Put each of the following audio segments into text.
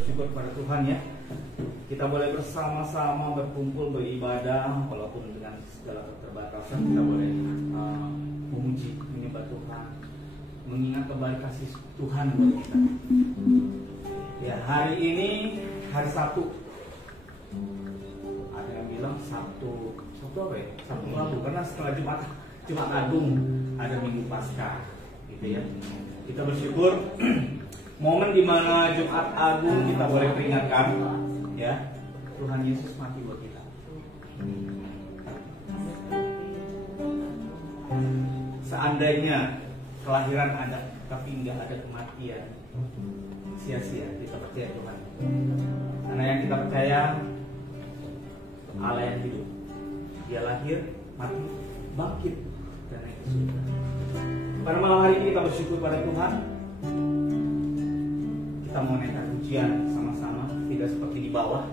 bersyukur pada Tuhan ya. Kita boleh bersama-sama berkumpul beribadah walaupun dengan segala keterbatasan. Kita boleh memuji, menyembah Tuhan, mengingat kembali kasih Tuhan buat kita. Ya, hari ini hari Sabtu. Ada yang bilang Sabtu apa ya? Sabtu Rabu, karena setelah Jumat Agung ada Minggu Paskah, gitu ya. Kita bersyukur momen di mana Jumat Agung kita boleh peringatkan, ya, Tuhan Yesus mati buat kita. Seandainya kelahiran ada, tapi nggak ada kematian, sia-sia kita percaya Tuhan. Karena yang kita percaya Allah yang hidup. Dia lahir, mati, bangkit, dan naik ke surga. Pada malam hari ini kita bersyukur pada Tuhan. Kita mau naikkan ujian sama-sama, tidak seperti di bawah,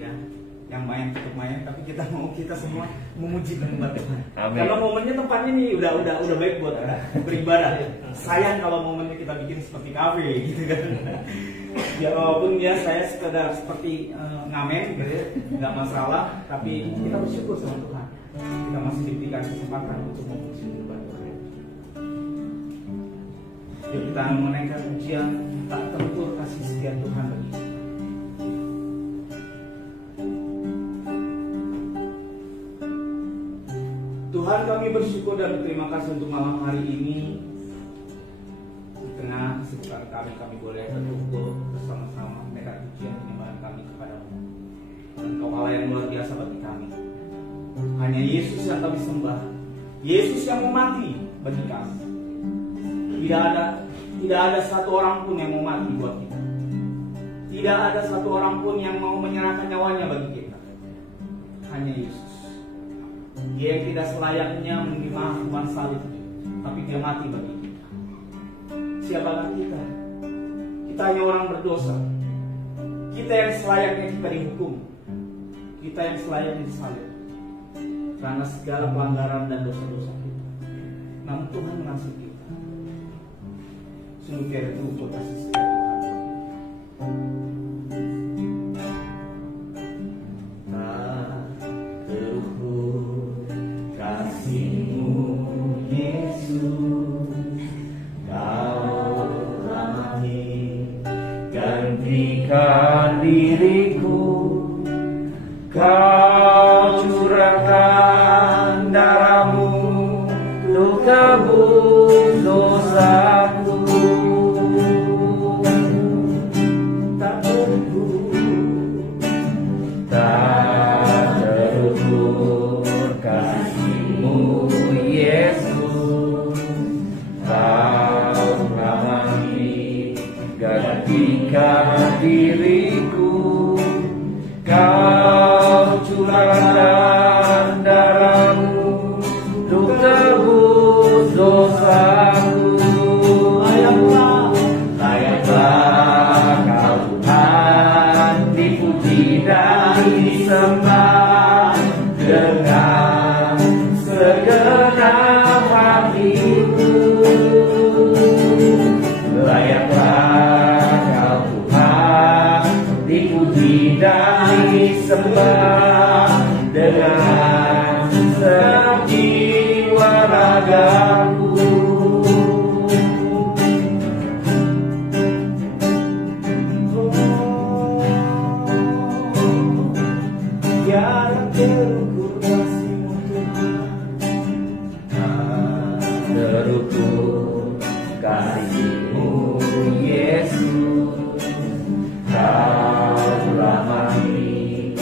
ya, yang main cukup main, tapi kita semua memuji dan menyembah Tuhan. Karena momennya tempatnya nih udah baik buat beribadah. Sayang kalau momennya kita bikin seperti kafe, gitu kan. Ya walaupun ya saya sekedar seperti ngamen, gitu ya, nggak masalah, tapi kita bersyukur sama Tuhan. Kita masih diberikan kesempatan untuk memuji dan menyembah Tuhan. Yuk kita menaikkan ujian tak terukur kasih setia Tuhan bagi kita. Tuhan, kami bersyukur dan berterima kasih untuk malam hari ini. Di tengah kesibukan kami boleh berkumpul bersama-sama menaikkan ujian penyembahan kami kepadamu. Dan Engkau Allah yang luar biasa bagi kami. Hanya Yesus yang kami sembah, Yesus yang mau mati bagi kami. Tidak ada satu orang pun yang mau mati buat kita. Tidak ada satu orang pun yang mau menyerahkan nyawanya bagi kita. Hanya Yesus. Dia yang tidak selayaknya menerima hukuman salib, tapi dia mati bagi kita. Siapakah kita? Kita hanya orang berdosa. Kita yang selayaknya kita dihukum. Kita yang selayaknya disalib karena segala pelanggaran dan dosa-dosa kita. Namun Tuhan mengasihi kita. Sungguh tiada terukur kasih setia Tuhan. Tak terukur kasih-Mu Yesus, Kau mati gantikan diriku, Kau curahkan darah-Mu untuk tebus dosaku. Tak terukur kasih-Mu Yesus, Kau mati gantikan diriku, Kau curahkan darah-Mu untuk tebus dosaku. Layaklah Kau Tuhan dipuji dan disembah dengan segenap hatiku. Layaklah Kau Tuhan dipuji dan disembah dengan segenap jiwa ragaku. Tiada terukur kasih-Mu Tuhan, terukur kasih-Mu Yesus, Kau telah mati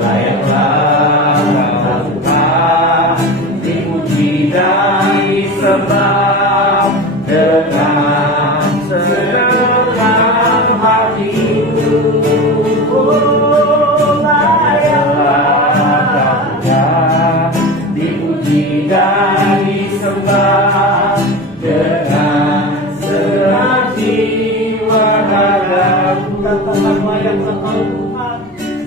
layaklah Kau Tuhan, dipuji dan disembah dengan segenap hatiku. Layaklah Kau Tuhan, dipuji dan disembah dengan segenap jiwa ragaku. Katakan layaklah Kau Tuhan,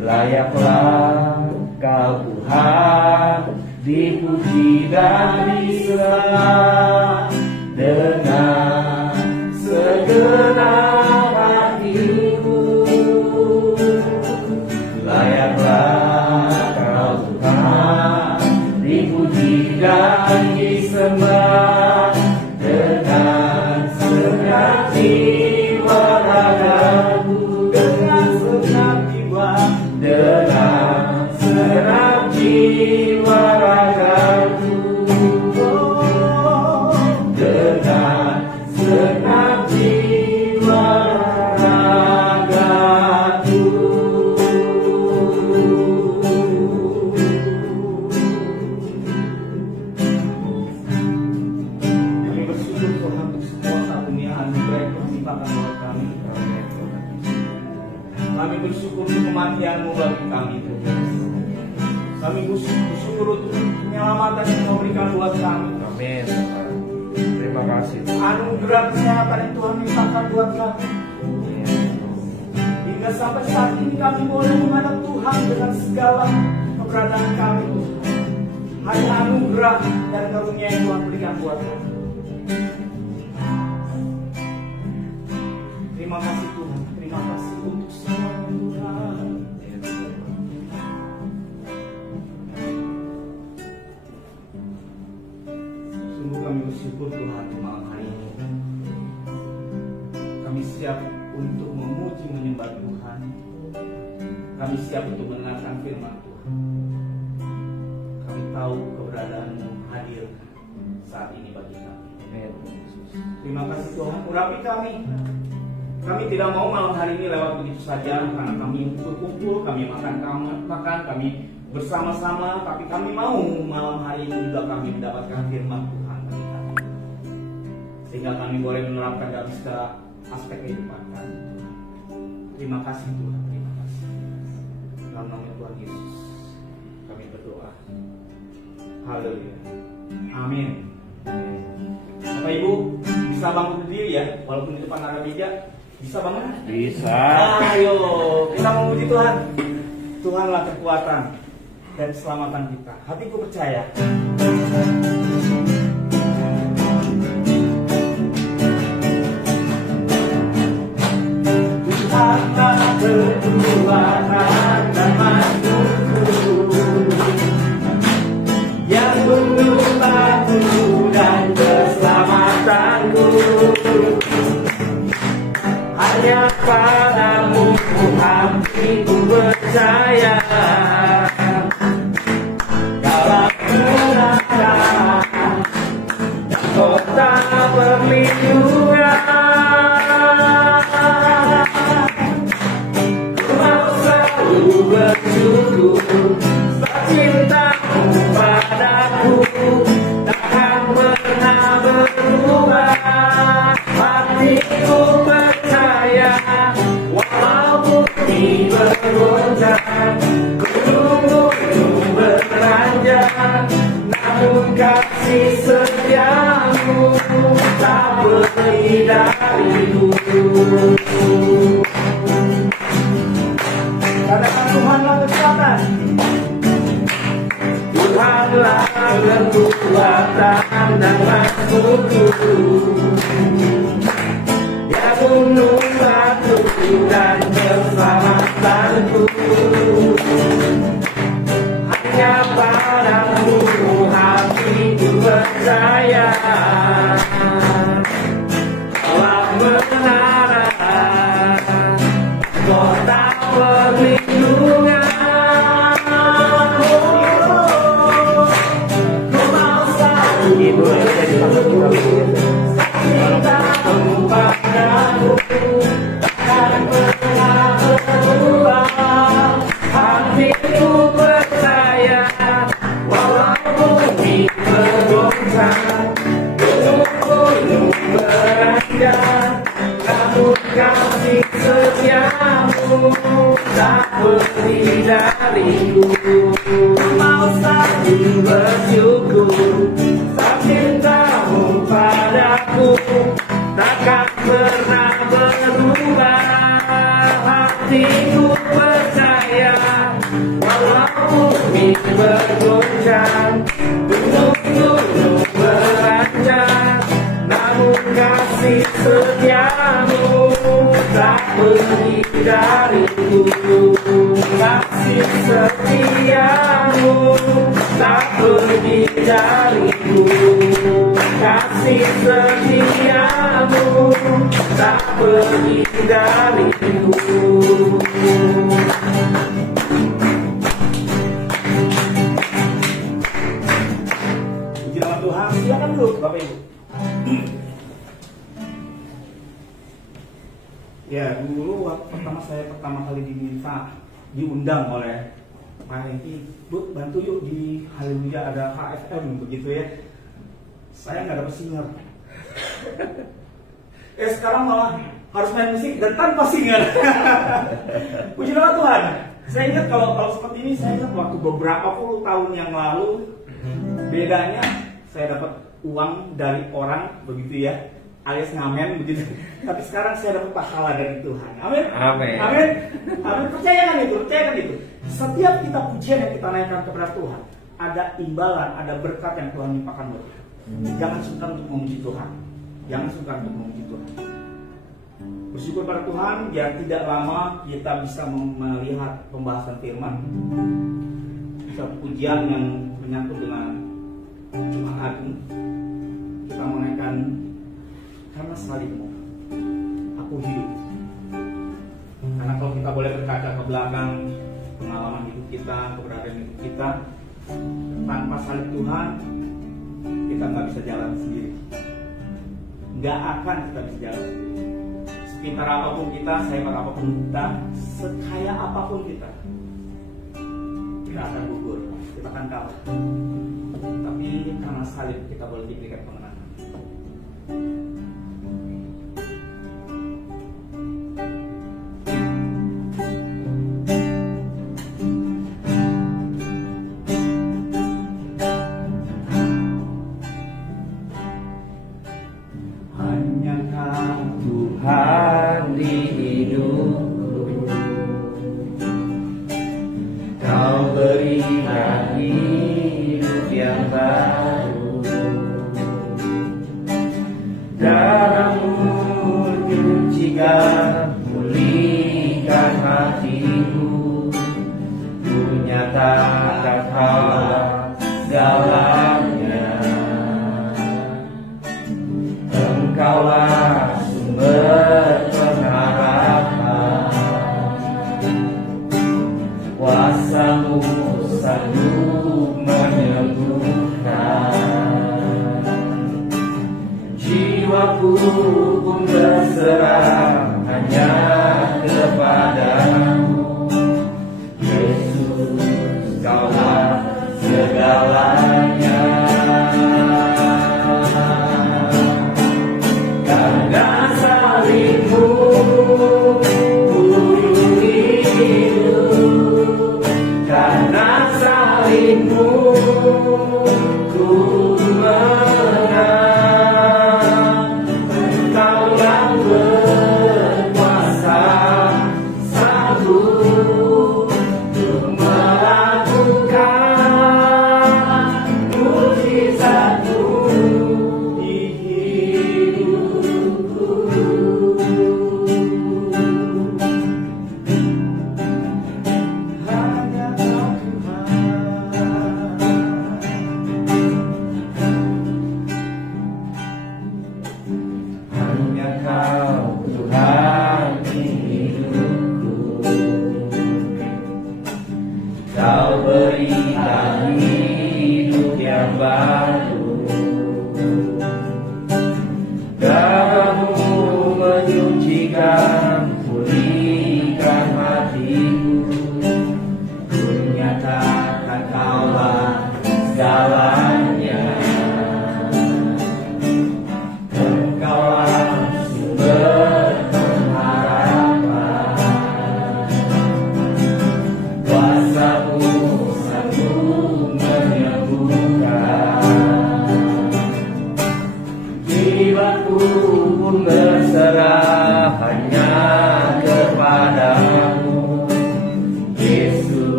layaklah Kau Tuhan, dipuji dan disembah dengan segenap hatiku. Layaklah Kau Tuhan, dipuji dan disembah dengan segenap jiwa ragaku. Dengan segenap jiwa, dengan segenap jiwa ragaku. Dengan segenap jiwa ragaku. Kami bersyukur Tuhan untuk semua karunia anugerah yang Tuhan limpahkan buat kami. Kami bersyukur untuk kematian-Mu bagi kami, Tuhan. Kami bersyukur untuk penyelamatan yang Kau berikan buat kami. Amin. Terima kasih. Anugerah kesehatan yang Tuhan limpahkan buat kami. Hingga sampai saat ini kami boleh menghadap Tuhan dengan segala keberadaan kami. Hanya anugerah dan karunia yang Tuhan berikan buat kami. Terima kasih Tuhan. Terima kasih untuk semua Tuhan. Sungguh kami bersyukur Tuhan di malam hari ini. Kami siap untuk memuji menyembah Tuhan. Kami siap untuk mendengarkan firman Tuhan. Kami tahu keberadaan-Mu hadir saat ini bagi kami. Terima kasih Tuhan. Urapi kami. Kami tidak mau malam hari ini lewat begitu saja, karena kami berkumpul, kami makan, kami bersama-sama, tapi kami mau malam hari ini juga kami mendapatkan firman Tuhan bagi kami, sehingga kami boleh menerapkan dalam segala aspek kehidupan kami. Terima kasih Tuhan, terima kasih. Dalam nama Tuhan Yesus kami berdoa. Haleluya. Amin. Bapak Ibu bisa bangun berdiri ya, walaupun di depan ada meja. Bisa bangun? Bisa. Ayo, kita memuji Tuhan. Tuhanlah kekuatan dan keselamatan kita. Hatiku percaya. Tuhanlah kekuatan dan makhlukku, yang bunuh batu dan keselamatanku. Hanya padamu hatiku percaya, dalam kebenaran dan kota perlindungan. Ku mau selalu bersyukur cinta-Mu padaku, takkan pernah berubah. Hatiku percaya, walaupun di bergoncang, gunung-gunung beranjak, namun kasih setia-Mu tak pergi dariku. Katakan Tuhanlah kekuatan. Tuhanlah kekuatan dan makhlukku, Dia bunuh batu dan keselamatanku. Hanya padamu hatiku percaya, dalam kebenaran kota perlindungan. Ku mau selalu bersyukur cinta-Mu padaku, takkan pernah berubah. tak pergi dariku. Mau saling bersyukur, cintamu padaku takkan pernah berubah. Hatiku percaya, walau bumi bergoncang, gunung-gunung beranjak, namun kasih setiamu tak pergi dariku. Kasih setiamu tak pergi dariku. Kasih setiamu tak pergi dariku. Puji nama Tuhan. Silakan dulu Bapak Ibu. Ya, dulu waktu pertama kali diundang oleh Pak Hengki, Bu, bantu yuk di Haleluya ada HFM begitu ya. Saya nggak dapat singer. Sekarang malah harus main musik dan tanpa singer. Puji nama Tuhan. Saya ingat kalau seperti ini, saya ingat waktu beberapa puluh tahun yang lalu, bedanya saya dapat uang dari orang begitu ya, alias ngamen begitu. Tapi sekarang saya dapat pahala dari Tuhan. Amin. Amin. Amin. Amin. Percayakan itu, percayakan itu. Setiap kita pujian yang kita naikkan kepada Tuhan, ada imbalan, ada berkat yang Tuhan limpahkan buat kita. Jangan sungkan untuk memuji Tuhan. Jangan sungkan untuk memuji Tuhan. Bersyukur pada Tuhan, biar tidak lama kita bisa melihat pembahasan firman. Satu pujian yang menyangkut dengan Jumat Agung. Kita menaikkan karena salibmu aku hidup. Karena kalau kita boleh berkaca ke belakang pengalaman hidup kita, keberadaan hidup kita, tanpa salib Tuhan kita nggak bisa jalan sendiri. Nggak akan kita bisa jalan sendiri. Sepintar apapun kita, sehebat apapun kita, sekaya apapun kita akan gugur, kita akan kalah. Tapi karena salib kita boleh diberikan kemenangan.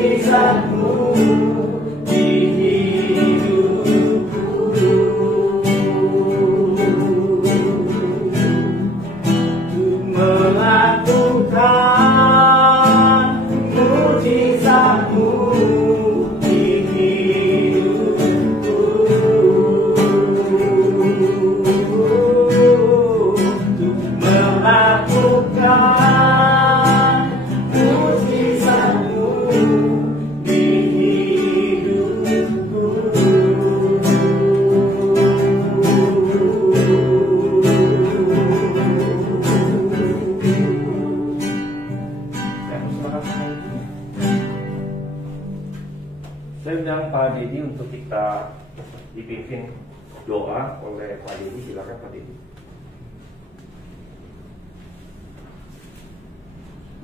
mujizatmu di hidupku, melakukan mujizatmu di hidupku, melakukan mujizatmu di hidupku. Saya undang Pak Dedi untuk kita dipimpin doa oleh Pak Dedi. Silakan Pak Dedi.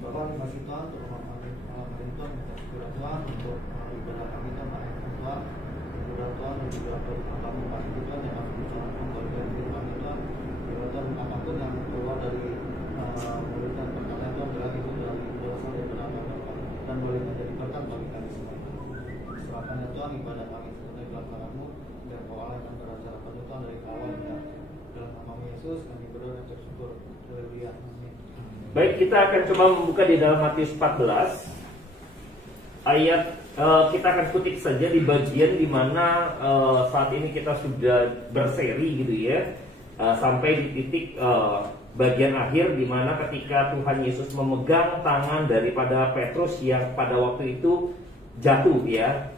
Bapak, terima kasih Tuhan untuk malam hari Tuhan, kita syukur Tuhan untuk ibadah kami Tuhan, hari Tuhan, syukur Tuhan dan juga berterima kasih pagi Tuhan yang kami bicarakan bagian firman Tuhan, syukur Tuhan apapun yang keluar dari mulut dan perkataan Tuhan adalah itu dari berasal daripada Bapa dan boleh menjadi berkat bagi kami semua. Serahkan ya Tuhan ibadah kami sebagai dalam tangan-Mu dan Kau Allah yang beracara pada Tuhan dari awal hingga dalam nama Yesus kami berdoa dan bersyukur. Haleluya. Amin. Baik, kita akan coba membuka di dalam Matius 14 ayat, kita akan kutip saja di bagian di mana saat ini kita sudah berseri gitu ya, sampai di titik bagian akhir di mana ketika Tuhan Yesus memegang tangan daripada Petrus yang pada waktu itu jatuh ya.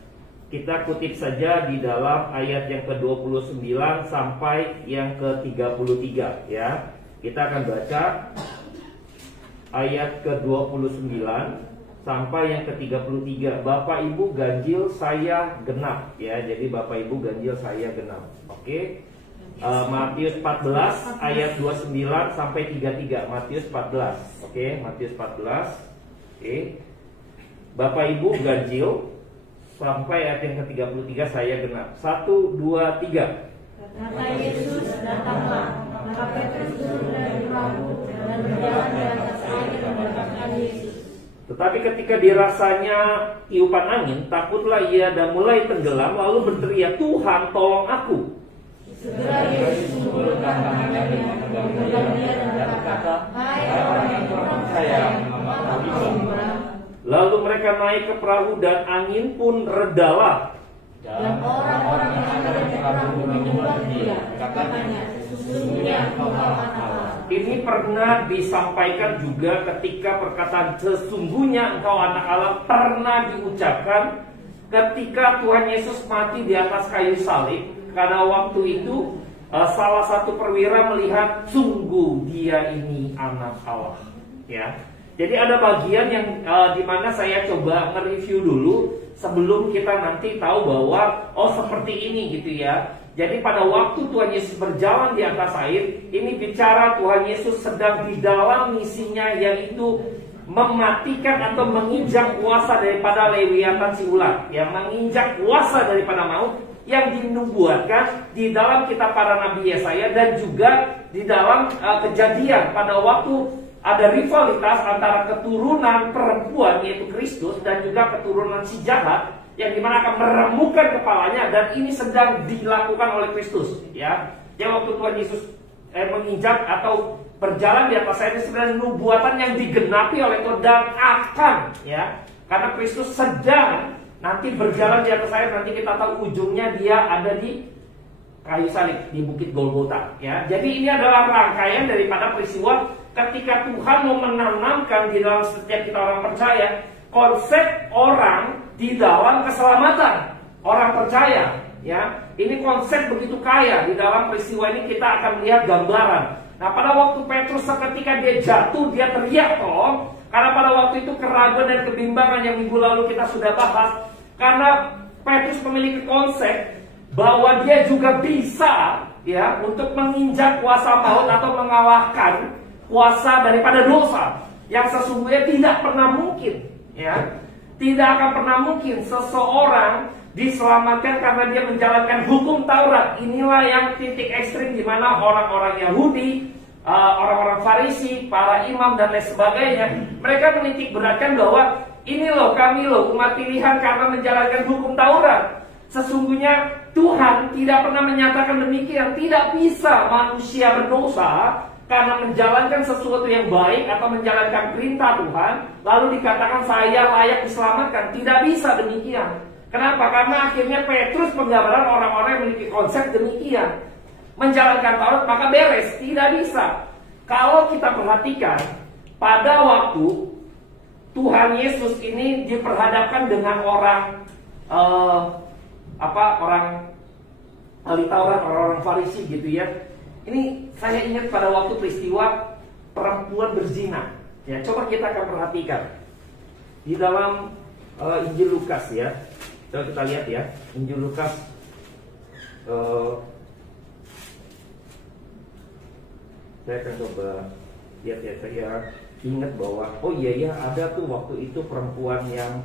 Kita kutip saja di dalam ayat yang ke-29 sampai yang ke-33 ya. Kita akan baca ayat ke-29 sampai yang ke-33. Bapak Ibu ganjil saya genap ya. Jadi Bapak Ibu ganjil saya genap. Oke. Matius 14 ayat 29 sampai 33. Matius 14. Oke, Matius 14. Oke. Bapak Ibu ganjil sampai ayat yang ke-33 saya genap. 1 2 3. Kata Yesus, datanglah. Maka Petrus turun dari perahu dan berjalan di atas air mendapatkan Yesus. Tetapi ketika dirasanya tiupan angin, takutlah ia dan mulai tenggelam, lalu berteriak, Tuhan tolong aku. Segera Yesus mengulurkan tangannya dan memegang dia dan berkata, hai orang yang kurang percaya, mengapa engkau meragu? Lalu mereka naik ke perahu dan angin pun redalah. Dan orang-orang yang ada di perahu menyembah dia, katanya, sesungguhnya engkau Allah. Ini pernah disampaikan juga ketika perkataan sesungguhnya engkau anak Allah pernah diucapkan ketika Tuhan Yesus mati di atas kayu salib. Karena waktu itu salah satu perwira melihat sungguh dia ini anak Allah ya. Jadi ada bagian yang dimana saya coba nge-review dulu sebelum kita nanti tahu bahwa oh seperti ini gitu ya. Jadi pada waktu Tuhan Yesus berjalan di atas air, ini bicara Tuhan Yesus sedang di dalam misinya, yaitu mematikan atau menginjak kuasa daripada Lewiatan si ular, yang menginjak kuasa daripada maut, yang dinubuatkan di dalam kitab para nabi Yesaya dan juga di dalam Kejadian pada waktu ada rivalitas antara keturunan perempuan yaitu Kristus dan juga keturunan si jahat yang dimana akan meremukkan kepalanya, dan ini sedang dilakukan oleh Kristus ya. Yang waktu Tuhan Yesus menginjak atau berjalan di atas air, ini sebenarnya nubuatan yang digenapi oleh Tuhan dan akan ya, karena Kristus sedang nanti berjalan di atas air, nanti kita tahu ujungnya dia ada di kayu salib di Bukit Golgota ya. Jadi ini adalah rangkaian daripada peristiwa ketika Tuhan mau menanamkan di dalam setiap kita orang percaya konsep orang di dalam keselamatan orang percaya ya. Ini konsep begitu kaya. Di dalam peristiwa ini kita akan melihat gambaran. Nah pada waktu Petrus ketika dia jatuh, dia teriak tolong. Karena pada waktu itu keraguan dan kebimbangan yang minggu lalu kita sudah bahas. Karena Petrus memiliki konsep bahwa dia juga bisa ya untuk menginjak kuasa maut atau mengalahkan kuasa daripada dosa yang sesungguhnya tidak pernah mungkin ya. Tidak akan pernah mungkin seseorang diselamatkan karena dia menjalankan hukum Taurat. Inilah yang titik ekstrim di mana orang-orang Yahudi, orang-orang Farisi, para imam dan lain sebagainya, mereka menitik beratkan bahwa Ini loh kami loh umat pilihan karena menjalankan hukum Taurat. Sesungguhnya Tuhan tidak pernah menyatakan demikian. Tidak bisa manusia berdosa karena menjalankan sesuatu yang baik atau menjalankan perintah Tuhan, lalu dikatakan saya layak diselamatkan. Tidak bisa demikian. Kenapa? Karena akhirnya Petrus penggambaran orang-orang yang memiliki konsep demikian. Menjalankan Taurat maka beres. Tidak bisa. Kalau kita perhatikan, pada waktu Tuhan Yesus ini diperhadapkan dengan orang orang ahli Taurat, orang-orang Farisi gitu ya. Ini saya ingat pada waktu peristiwa perempuan berzina. Ya, coba kita akan perhatikan di dalam Injil Lukas ya. Coba kita lihat ya, Injil Lukas saya akan coba lihat ya. Saya ingat bahwa oh iya ya, ada tuh waktu itu perempuan yang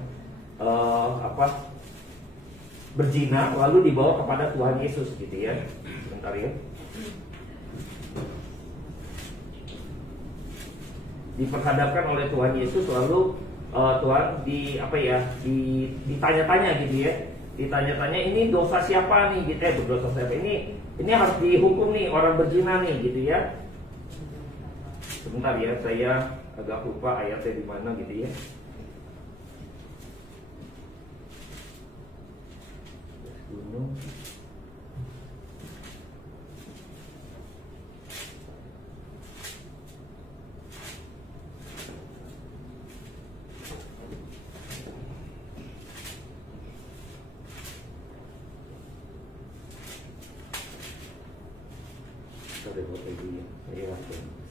berzina lalu dibawa kepada Tuhan Yesus gitu ya. Sebentar ya. Diperhadapkan oleh Tuhan Yesus lalu Tuhan ditanya-tanya gitu ya. Ditanya-tanya ini dosa siapa nih gitu dosa siapa ini harus dihukum nih orang berzina nih gitu ya. Sebentar ya, saya agak lupa ayatnya di mana gitu ya. Gunung.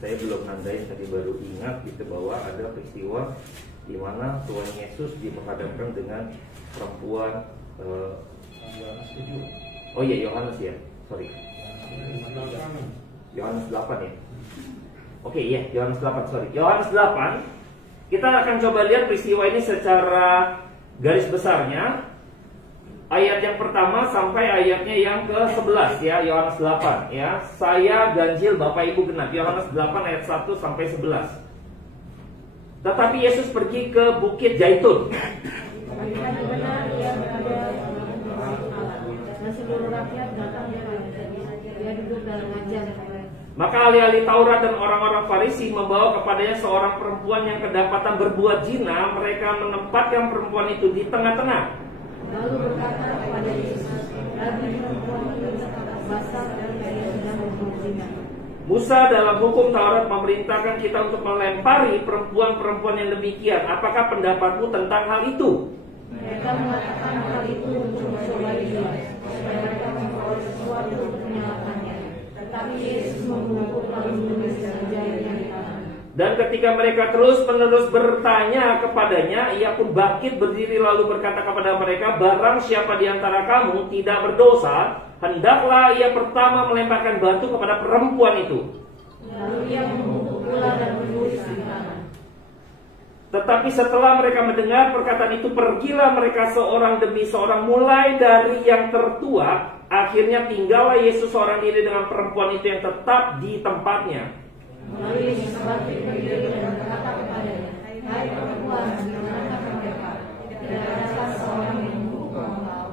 Saya belum nandain, tadi baru ingat gitu bahwa ada peristiwa di mana Tuhan Yesus diperhadapkan dengan perempuan oh iya Yohanes ya, sorry Yohanes 8 ya. Oke iya Yohanes 8, sorry Yohanes 8. Kita akan coba lihat peristiwa ini secara garis besarnya. Ayat yang pertama sampai ayatnya yang ke-11 ya, Yohanes 8 ya. Saya ganjil Bapak Ibu genap. Yohanes 8 ayat 1 sampai 11. Tetapi Yesus pergi ke Bukit Zaitun. Maka ahli-ahli Taurat dan orang-orang Farisi membawa kepadanya seorang perempuan yang kedapatan berbuat zina. Mereka menempatkan perempuan itu di tengah-tengah. Lalu berkata kepada Yesus, Rabi, perempuan itu basah dan dia sedang berbuat zina. Musa dalam hukum Taurat memerintahkan kita untuk melempari perempuan-perempuan yang demikian. Apakah pendapatmu tentang hal itu? Mereka mengatakan hal itu untuk mencobai dia, supaya mereka memperoleh sesuatu untuk menyalahkannya. Tetapi Yesus mengukur lalu menulis dan jarinya di tanah. Dan ketika mereka terus-menerus bertanya kepadanya, ia pun bangkit berdiri lalu berkata kepada mereka, barang siapa di antara kamu tidak berdosa, hendaklah ia pertama melemparkan batu kepada perempuan itu. Lalu ia mengutuk pula dan menulis di tanah. Tetapi setelah mereka mendengar perkataan itu, pergilah mereka seorang demi seorang, mulai dari yang tertua. Akhirnya tinggallah Yesus seorang diri dengan perempuan itu yang tetap di tempatnya. Lalu Yesus bangkit berdiri dan berkata kepadanya, hai perempuan, di manakah mereka? Tidak adakah seorang yang menghukum engkau?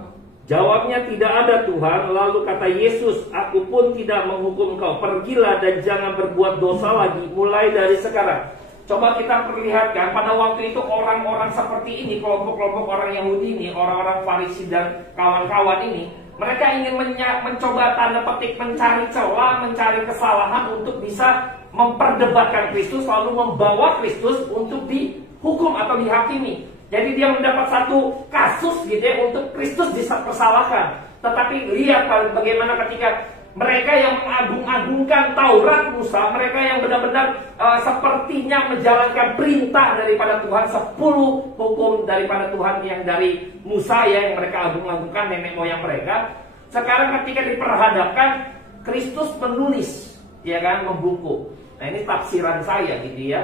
Jawabnya, tidak ada Tuhan. Lalu kata Yesus, aku pun tidak menghukum engkau. Pergilah dan jangan berbuat dosa lagi mulai dari sekarang. Coba kita perlihatkan pada waktu itu orang-orang seperti ini, kelompok-kelompok orang Yahudi ini, orang-orang Farisi dan kawan-kawan ini, mereka ingin mencoba tanda petik mencari celah, mencari kesalahan untuk bisa memperdebatkan Kristus, lalu membawa Kristus untuk dihukum atau dihakimi. Jadi dia mendapat satu kasus gitu ya untuk Kristus dipersalahkan. Tetapi lihat bagaimana ketika mereka yang mengagung-agungkan Taurat Musa, mereka yang benar-benar sepertinya menjalankan perintah daripada Tuhan, 10 hukum daripada Tuhan yang dari Musa ya, yang mereka agung-agungkan nenek moyang mereka. Sekarang ketika diperhadapkan, Kristus menulis, ya kan, membuku. Nah ini tafsiran saya gitu ya.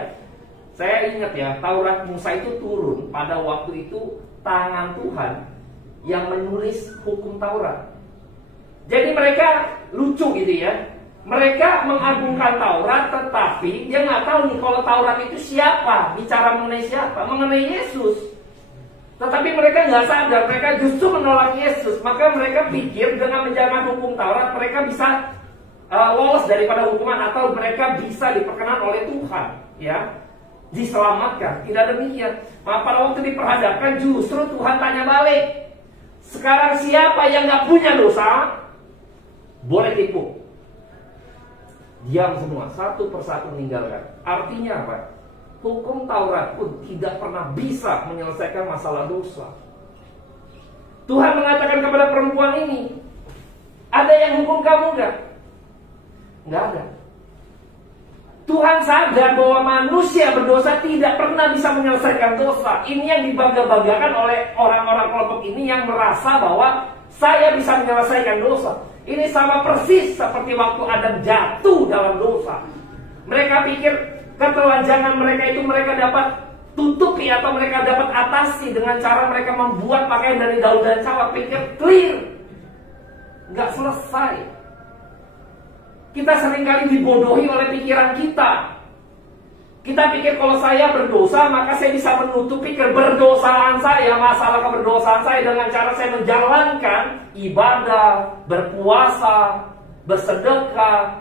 Saya ingat ya, Taurat Musa itu turun pada waktu itu tangan Tuhan yang menulis hukum Taurat. Jadi mereka lucu gitu ya. Mereka mengagungkan Taurat, tetapi dia nggak tahu nih kalau Taurat itu siapa, bicara mengenai siapa, mengenai Yesus. Tetapi mereka nggak sadar, mereka justru menolak Yesus. Maka mereka pikir dengan menjalankan hukum Taurat mereka bisa lolos daripada hukuman, atau mereka bisa diperkenan oleh Tuhan, ya, diselamatkan. Tidak demikian. Maka pada waktu diperhadapkan justru Tuhan tanya balik. Sekarang siapa yang nggak punya dosa boleh tipu? Diam semua, satu persatu meninggalkan. Artinya apa? Hukum Taurat pun tidak pernah bisa menyelesaikan masalah dosa. Tuhan mengatakan kepada perempuan ini, ada yang hukum kamu enggak? Enggak ada. Tuhan sadar bahwa manusia berdosa tidak pernah bisa menyelesaikan dosa. Ini yang dibangga-banggakan oleh orang-orang kelompok ini yang merasa bahwa saya bisa menyelesaikan dosa. Ini sama persis seperti waktu Adam jatuh dalam dosa. Mereka pikir ketelanjangan mereka itu mereka dapat tutupi atau mereka dapat atasi dengan cara mereka membuat pakaian dari daun dan cawat. Pikir clear, nggak selesai. Kita seringkali dibodohi oleh pikiran kita. Kita pikir kalau saya berdosa maka saya bisa menutupi keberdosaan saya, masalah keberdosaan saya dengan cara saya menjalankan ibadah, berpuasa, bersedekah,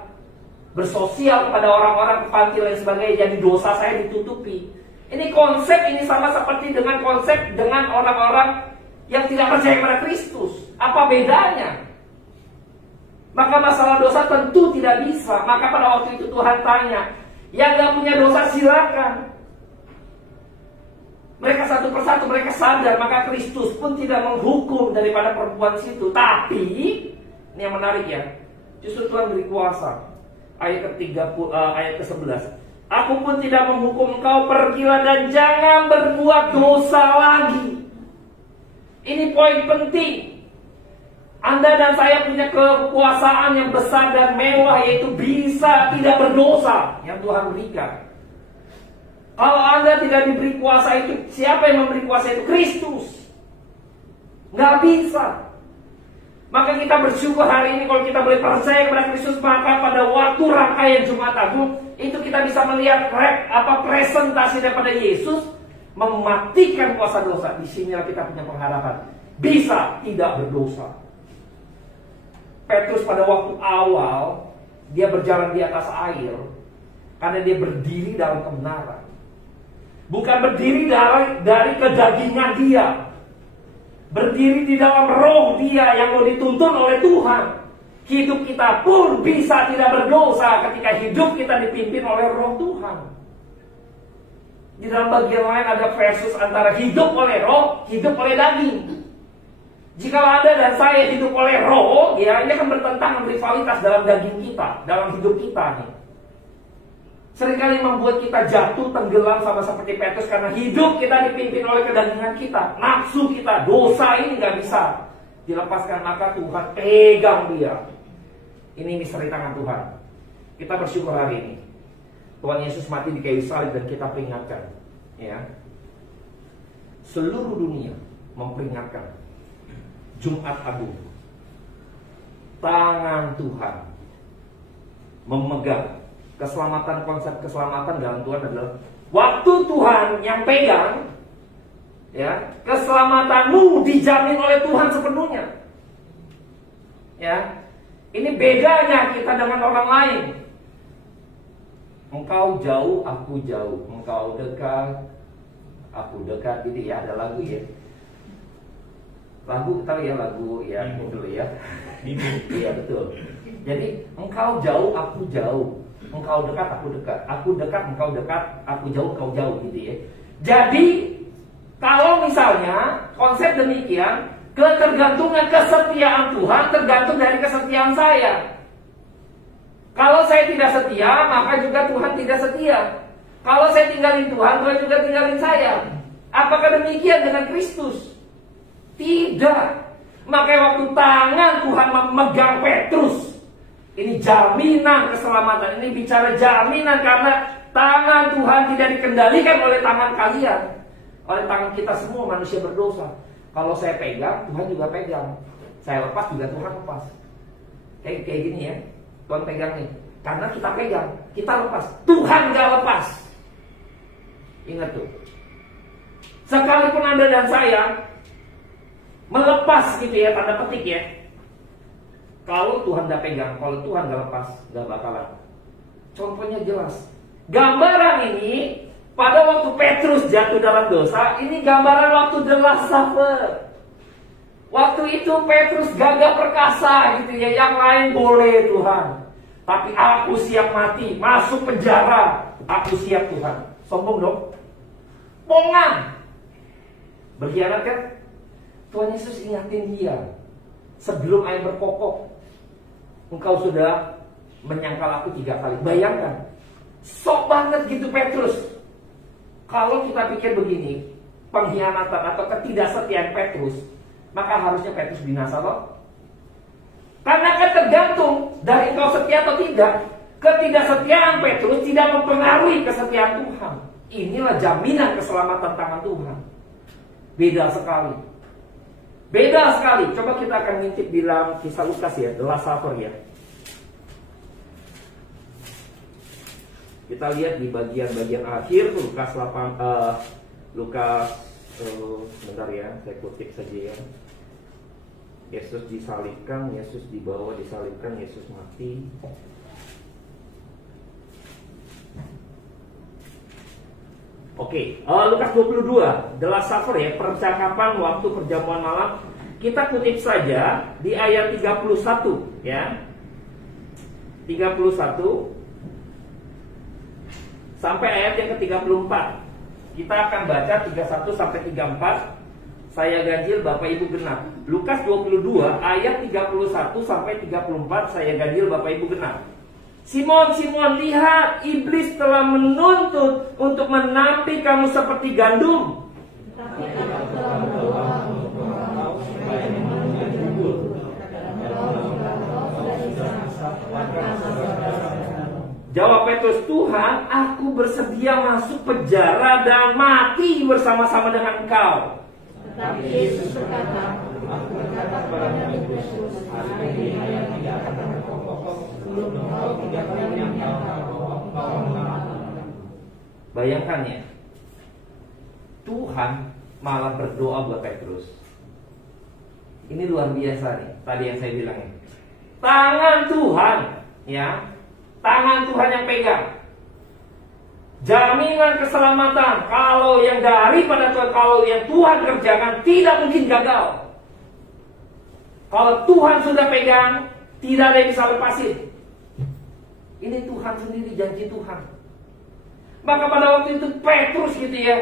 bersosial kepada orang-orang, panti dan sebagainya. Jadi dosa saya ditutupi. Ini konsep ini sama seperti dengan konsep dengan orang-orang yang tidak percaya kepada Kristus. Apa bedanya? Maka masalah dosa tentu tidak bisa. Maka pada waktu itu Tuhan tanya, yang gak punya dosa silakan. Mereka satu persatu mereka sadar, maka Kristus pun tidak menghukum daripada perempuan situ. Tapi ini yang menarik ya, justru Tuhan beri kuasa. Ayat ke-11, aku pun tidak menghukum engkau, pergilah dan jangan berbuat dosa lagi. Ini poin penting. Anda dan saya punya kekuasaan yang besar dan mewah, yaitu bisa tidak berdosa yang Tuhan berikan. Kalau Anda tidak diberi kuasa itu, siapa yang memberi kuasa itu? Kristus. Nggak bisa. Maka kita bersyukur hari ini kalau kita boleh percaya kepada Kristus. Maka pada waktu rangkaian Jumat Agung itu kita bisa melihat presentasi daripada Yesus mematikan kuasa dosa. Di sinilah kita punya pengharapan, bisa tidak berdosa. Petrus pada waktu awal dia berjalan di atas air karena dia berdiri dalam kebenaran, bukan berdiri dari kedagingan dia, berdiri di dalam roh dia yang mau dituntun oleh Tuhan. Hidup kita pun bisa tidak berdosa ketika hidup kita dipimpin oleh roh Tuhan. Di dalam bagian lain ada versus antara hidup oleh roh, hidup oleh daging. Jika Anda dan saya hidup oleh roh, ya ini akan bertentangan rivalitas dalam daging kita, dalam hidup kita nih. Seringkali membuat kita jatuh tenggelam sama seperti Petrus karena hidup kita dipimpin oleh kedagingan kita, nafsu kita, dosa ini nggak bisa dilepaskan. Maka Tuhan pegang dia. Ini misteri tangan Tuhan. Kita bersyukur hari ini Tuhan Yesus mati di kayu salib dan kita peringatkan, ya. Seluruh dunia memperingatkan Jumat Agung. Tangan Tuhan memegang keselamatan. Konsep keselamatan dalam Tuhan adalah waktu Tuhan yang pegang, ya, keselamatanmu dijamin oleh Tuhan sepenuhnya. Ya, ini bedanya kita dengan orang lain. Engkau jauh, aku jauh. Engkau dekat, aku dekat. Gitu ya, ada lagu ya. Lagu tahu ya, lagu ya dulu ya. Iya betul. Jadi engkau jauh, aku jauh. Engkau dekat, aku dekat. Aku dekat, engkau dekat. Aku jauh, kau jauh, gitu ya. Jadi kalau misalnya konsep demikian, ketergantungan kesetiaan Tuhan tergantung dari kesetiaan saya. Kalau saya tidak setia, maka juga Tuhan tidak setia. Kalau saya tinggalin Tuhan, Tuhan juga tinggalin saya. Apakah demikian dengan Kristus? Tidak. Makanya waktu tangan Tuhan memegang Petrus, ini jaminan keselamatan. Ini bicara jaminan karena tangan Tuhan tidak dikendalikan oleh tangan kalian, oleh tangan kita semua manusia berdosa. Kalau saya pegang, Tuhan juga pegang. Saya lepas juga Tuhan lepas. Kayak gini ya, Tuhan pegang nih. Karena kita pegang, kita lepas. Tuhan gak lepas. Ingat tuh. Sekalipun Anda dan saya melepas gitu ya, tanda petik ya. Kalau Tuhan gak pegang, kalau Tuhan gak lepas, gak bakalan. Contohnya jelas. Gambaran ini pada waktu Petrus jatuh dalam dosa, ini gambaran waktu the last supper. Waktu itu Petrus gagah perkasa gitu ya, yang lain boleh Tuhan, tapi aku siap mati, masuk penjara, aku siap Tuhan. Sombong dong, pongan, berkhianat kan? Tuhan Yesus ingatin dia, sebelum air berkokok, engkau sudah menyangkal aku 3 kali. Bayangkan, sok banget gitu Petrus. Kalau kita pikir begini, pengkhianatan atau ketidaksetiaan Petrus, maka harusnya Petrus binasa loh. Karena kan tergantung dari engkau setia atau tidak. Ketidaksetiaan Petrus tidak mempengaruhi kesetiaan Tuhan. Inilah jaminan keselamatan tangan Tuhan. Beda sekali. Beda sekali. Coba kita akan ngintip di dalam kisah Lukas ya, the last supper ya. Kita lihat di bagian-bagian akhir Lukas 8 sebentar ya, saya kutip saja ya. Yesus disalibkan, Yesus dibawa disalibkan, Yesus mati. Oke, Lukas 22, the last supper ya, percakapan waktu perjamuan malam. Kita kutip saja di ayat 31 ya. 31 sampai ayat yang ke-34. Kita akan baca 31 sampai 34. Saya ganjil, Bapak Ibu genap. Lukas 22 ayat 31 sampai 34. Saya ganjil, Bapak Ibu genap. Simon, Simon, lihat, iblis telah menuntut untuk menampi kamu seperti gandum. Tapi aku telah berdoa untuk engkau supaya imanmu gugur. Dan engkau jika engkau sudah bisa, maka Jawab Petrus, Tuhan, aku bersedia masuk penjara dan mati bersama-sama dengan engkau. Tetapi Yesus berkata, aku berkata kepadamu Petrus, hari ini yang tidak akan berkokok sebelum engkau 3 kali menyangkal bahwa engkau mengenal. Bayangkan ya, Tuhan malah berdoa buat Petrus. Ini luar biasa nih, tadi yang saya bilang ini. Tangan Tuhan, ya, tangan Tuhan yang pegang. Jaminan keselamatan. Kalau yang daripada Tuhan, kalau yang Tuhan kerjakan, tidak mungkin gagal. Kalau Tuhan sudah pegang, tidak ada yang bisa lepasin. Ini Tuhan sendiri, janji Tuhan. Maka pada waktu itu Petrus gitu ya,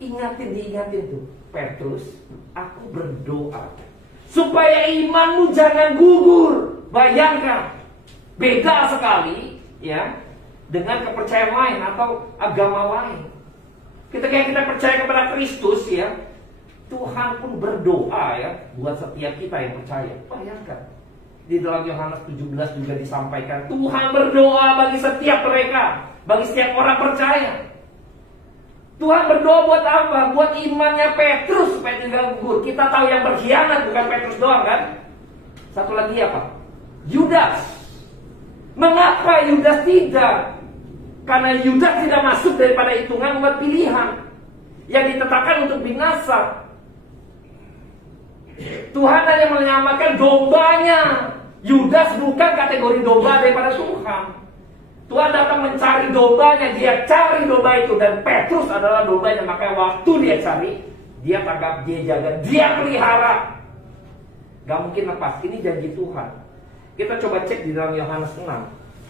diingatin tuh, Petrus, aku berdoa supaya imanmu jangan gugur. Bayangkan, beda sekali ya dengan kepercayaan lain atau agama lain. Ketika kita percaya kepada Kristus ya, Tuhan pun berdoa ya buat setiap kita yang percaya. Bayangkan, di dalam Yohanes 17 juga disampaikan, Tuhan berdoa bagi setiap mereka, bagi setiap orang percaya. Tuhan berdoa buat apa? Buat imannya Petrus supaya tidak gugur. Kita tahu yang berkhianat bukan Petrus doang kan? Satu lagi apa? Yudas. Mengapa Yudas tidak? Karena Yudas tidak masuk daripada hitungan buat pilihan yang ditetapkan untuk binasa. Tuhan hanya menyamakan dombanya. Yudas bukan kategori domba daripada Tuhan. Tuhan datang mencari dombanya, dia cari domba itu, dan Petrus adalah dombanya. Maka waktu dia cari, dia tangkap, dia jaga, dia pelihara. Gak mungkin lepas. Ini janji Tuhan. Kita coba cek di dalam Yohanes 6.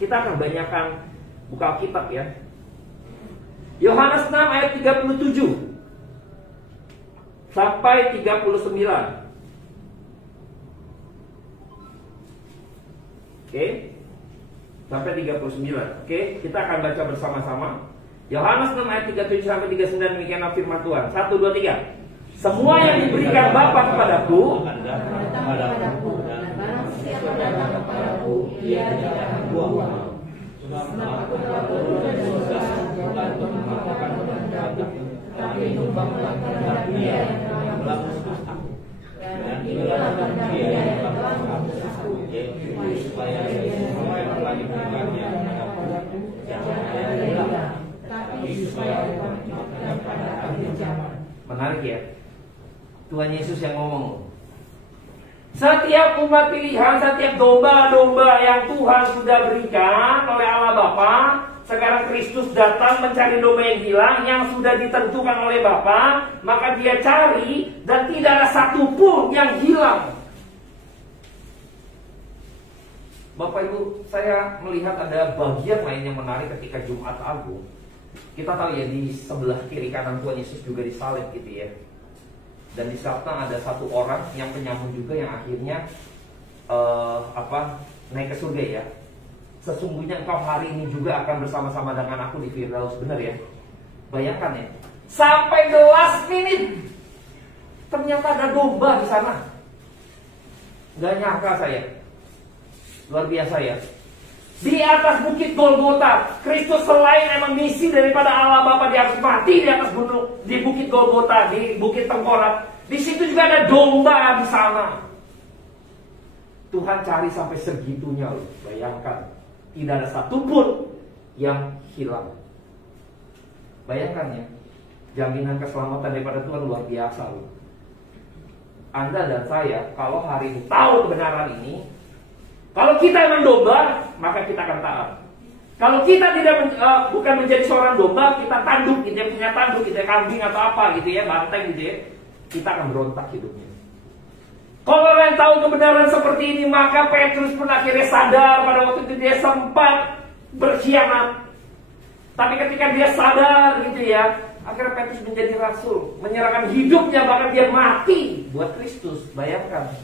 Kita akan banyakkan buka Alkitab ya. Yohanes 6 ayat 37 sampai 39. Oke. Sampai 39. Oke, kita akan baca bersama-sama. Yohanes 6 ayat 37 sampai 39, demikian firman Tuhan. 1 2 3. Semua yang diberikan Bapa kepadaku datang kepadaku, dan barang siapa datang kepadaku, ia tidak akan buang. Sebab aku telah turun dari surga bukan untuk melakukan kehendak, tapi untuk melakukan kehendak Dia yang telah mengutus aku. Dan inilah kehendak Dia yang telah mengutus aku, supaya semua yang telah diberikannya kepadaku jangan ada hilang, tapi supaya diperlihatkan pada akhir zaman. Menarik ya. Tuhan Yesus yang ngomong. Setiap umat pilihan, setiap domba-domba yang Tuhan sudah berikan oleh Allah Bapa, sekarang Kristus datang mencari domba yang hilang, yang sudah ditentukan oleh Bapa, maka dia cari dan tidak ada satupun yang hilang. Bapak Ibu, saya melihat ada bagian lain yang menarik ketika Jumat Agung. Kita tahu ya, di sebelah kiri kanan Tuhan Yesus juga disalib gitu ya. Dan di sana ada satu orang yang penyamun juga yang akhirnya naik ke surga ya. Sesungguhnya engkau hari ini juga akan bersama-sama dengan aku di Firdaus, benar ya? Bayangkan ya, sampai the last minute ternyata ada domba di sana. Gak nyangka saya. Luar biasa ya. Di atas bukit Golgota, Kristus selain emang misi daripada Allah Bapa, dia harus mati di atas gunung, di bukit Golgota, di bukit Tengkorak. Di situ juga ada domba di sana. Tuhan cari sampai segitunya loh. Bayangkan, tidak ada satupun yang hilang. Bayangkan ya, jaminan keselamatan daripada Tuhan luar biasa loh. Anda dan saya, kalau hari ini tahu kebenaran ini, kalau kita memang domba, maka kita akan taat. Kalau kita tidak bukan menjadi seorang domba, kita tanduk, kita punya tanduk, kita kambing atau apa gitu ya, banteng gitu ya, kita akan berontak hidupnya. Kalau orang tahu kebenaran seperti ini, maka Petrus pun akhirnya sadar pada waktu itu dia sempat berkhianat. Tapi ketika dia sadar gitu ya, akhirnya Petrus menjadi rasul, menyerahkan hidupnya, bahkan dia mati buat Kristus. Bayangkan.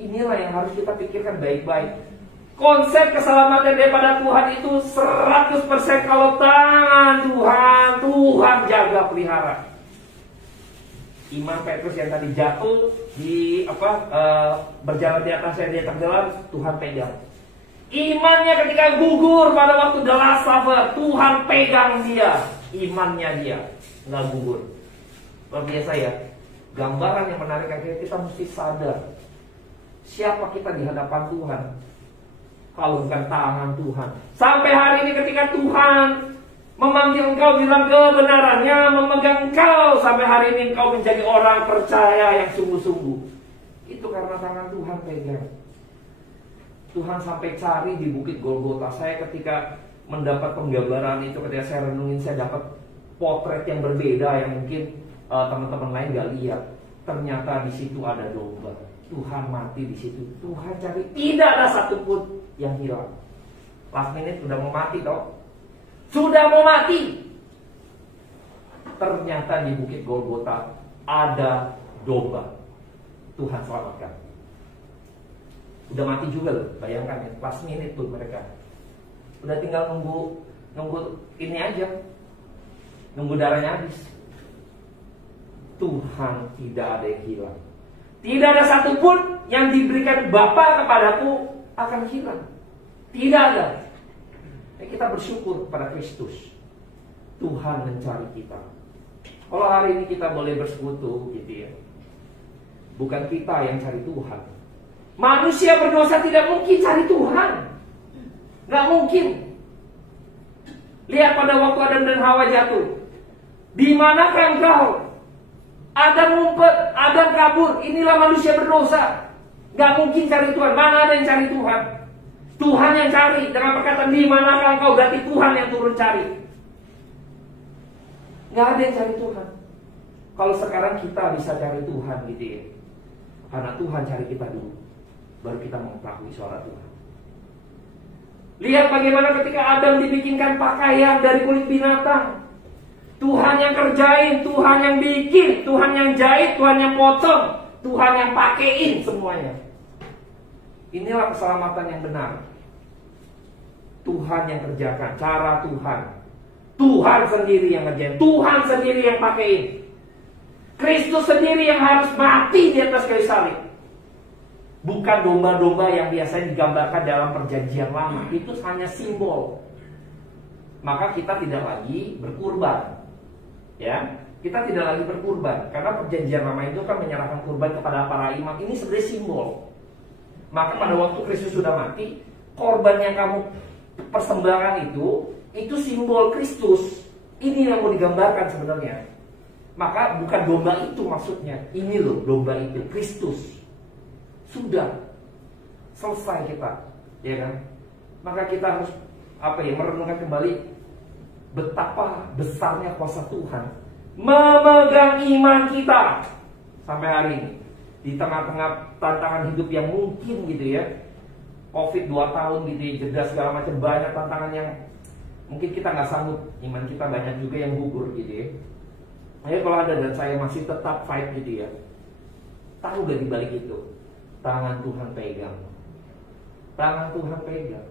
Inilah yang harus kita pikirkan baik-baik. Konsep keselamatan daripada Tuhan itu 100% kalau tangan Tuhan jaga pelihara. Iman Petrus yang tadi jatuh di berjalan di atas yang dia tenggelam, Tuhan pegang. Imannya ketika gugur pada waktu the last supper, Tuhan pegang dia. Imannya dia nggak gugur. Luar biasa ya. Gambaran yang menarik, akhirnya kita mesti sadar siapa kita di hadapan Tuhan. Kalau bukan tangan Tuhan. Sampai hari ini ketika Tuhan memanggil engkau bilang kebenarannya, memegang engkau, sampai hari ini engkau menjadi orang percaya yang sungguh-sungguh. Itu karena tangan Tuhan pegang. Tuhan sampai cari di bukit Golgota. Saya ketika mendapat penggambaran itu, ketika saya renungin, saya dapat potret yang berbeda yang mungkin teman-teman lain gak lihat. Ternyata di situ ada domba. Tuhan mati di situ. Tuhan cari, tidak ada satupun yang hilang. Last minute sudah mau mati toh. Sudah mau mati. Ternyata di bukit Golgota ada domba. Tuhan selamatkan. Udah mati juga loh. Bayangkan ya, last minute tuh mereka. Udah tinggal nunggu ini aja. Nunggu darahnya habis. Tuhan tidak ada yang hilang. Tidak ada satupun yang diberikan Bapa kepadaku akan hilang. Tidak ada. Kita bersyukur kepada Kristus. Tuhan mencari kita. Kalau hari ini kita boleh bersekutu gitu ya, bukan kita yang cari Tuhan. Manusia berdosa tidak mungkin cari Tuhan. Gak mungkin. Lihat pada waktu Adam dan Hawa jatuh. Di manakah engkau? Adam ngumpet, Adam kabur. Inilah manusia berdosa. Gak mungkin cari Tuhan. Mana ada yang cari Tuhan? Tuhan yang cari. Dengan perkataan di manakah engkau, berarti Tuhan yang turun cari. Gak ada yang cari Tuhan. Kalau sekarang kita bisa cari Tuhan gitu ya, karena Tuhan cari kita dulu, baru kita mengetahui suara Tuhan. Lihat bagaimana ketika Adam dibikinkan pakaian dari kulit binatang. Tuhan yang kerjain, Tuhan yang bikin, Tuhan yang jahit, Tuhan yang potong, Tuhan yang pakein semuanya. Inilah keselamatan yang benar. Tuhan yang kerjakan, cara Tuhan. Tuhan sendiri yang kerjain, Tuhan sendiri yang pakein. Kristus sendiri yang harus mati di atas kayu salib. Bukan domba-domba yang biasanya digambarkan dalam perjanjian lama. Itu hanya simbol. Maka kita tidak lagi berkurban. Ya, kita tidak lagi berkurban karena perjanjian lama itu kan menyerahkan kurban kepada para imam. Ini sebenarnya simbol. Maka pada waktu Kristus sudah mati, korban yang kamu persembahkan itu simbol Kristus. Ini yang mau digambarkan sebenarnya. Maka bukan domba itu maksudnya. Ini loh domba itu, Kristus. Sudah selesai kita, ya kan? Maka kita harus merenungkan kembali betapa besarnya kuasa Tuhan memegang iman kita sampai hari ini. Di tengah-tengah tantangan hidup yang mungkin gitu ya, COVID 2 tahun gitu ya, jeda segala macam, banyak tantangan yang mungkin kita nggak sanggup. Iman kita banyak juga yang gugur gitu ya. Ayo kalau ada dan saya masih tetap fight gitu ya, tahu gak dibalik itu tangan Tuhan pegang. Tangan Tuhan pegang.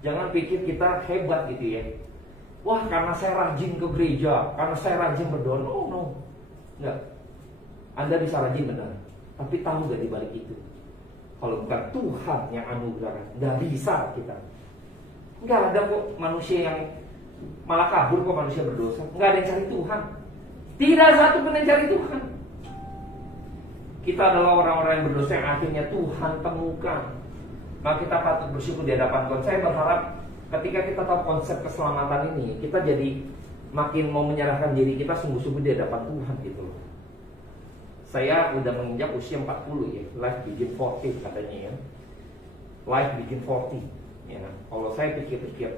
Jangan pikir kita hebat gitu ya. Wah, karena saya rajin ke gereja, karena saya rajin berdoa. No. Enggak. Anda bisa rajin benar, tapi tahu gak dibalik itu? Kalau bukan Tuhan yang anugerahkan, nggak bisa kita. Nggak ada kok manusia yang malah kabur kok manusia berdosa. Nggak ada yang cari Tuhan. Tidak satu pun yang cari Tuhan. Kita adalah orang-orang yang berdosa yang akhirnya Tuhan temukan. Maka kita patut bersyukur di hadapan Tuhan. Saya berharap ketika kita tahu konsep keselamatan ini, kita jadi makin mau menyerahkan diri kita sungguh-sungguh di hadapan Tuhan gitu loh. Saya udah menginjak usia 40 ya. Life begin 40 katanya ya. Life begin 40 ya. Kalau saya pikir-pikir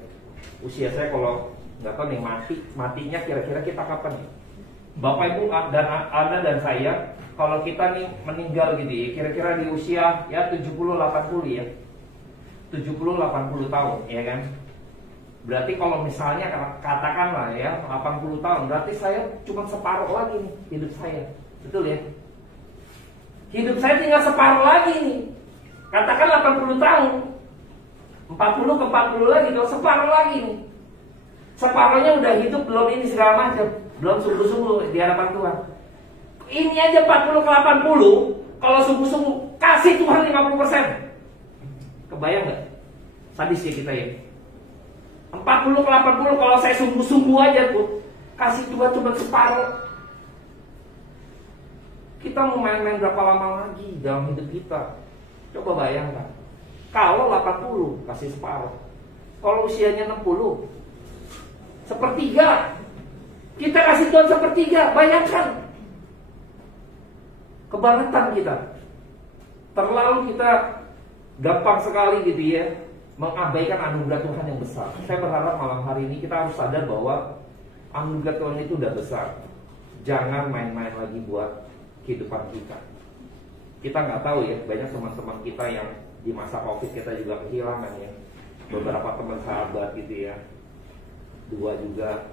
usia saya kalau nggak tahu nih matinya kira-kira kita kapan ya? Bapak Ibu dan Anda dan saya, kalau kita nih meninggal gitu ya, kira-kira di usia ya 70-80 ya, 70-80 tahun ya kan. Berarti kalau misalnya katakanlah ya 80 tahun, berarti saya cuma separuh lagi nih hidup saya. Betul ya? Hidup saya tinggal separuh lagi nih. Katakan 80 tahun, 40 ke 40 lagi, kalau separuh lagi nih. Separuhnya udah hidup belum ini segala macam, belum sungguh-sungguh di hadapan Tuhan. Ini aja 40 ke 80, kalau sungguh-sungguh kasih Tuhan 50%. Kebayang gak? Sadis ya kita ya. 40 ke 80 kalau saya sungguh-sungguh aja tuh, kasih Tuhan cuma separuh. Kita mau main-main berapa lama lagi dalam hidup kita? Coba bayangkan. Kalau 80 kasih separuh, kalau usianya 60 sepertiga, kita kasih Tuhan sepertiga. Bayangkan kebangetan kita. Terlalu kita gampang sekali gitu ya mengabaikan anugerah Tuhan yang besar. Saya berharap malam hari ini kita harus sadar bahwa anugerah Tuhan itu udah besar. Jangan main-main lagi buat kehidupan kita. Kita nggak tahu ya, banyak teman-teman kita yang di masa COVID kita juga kehilangan ya. Beberapa teman sahabat gitu ya. Dua juga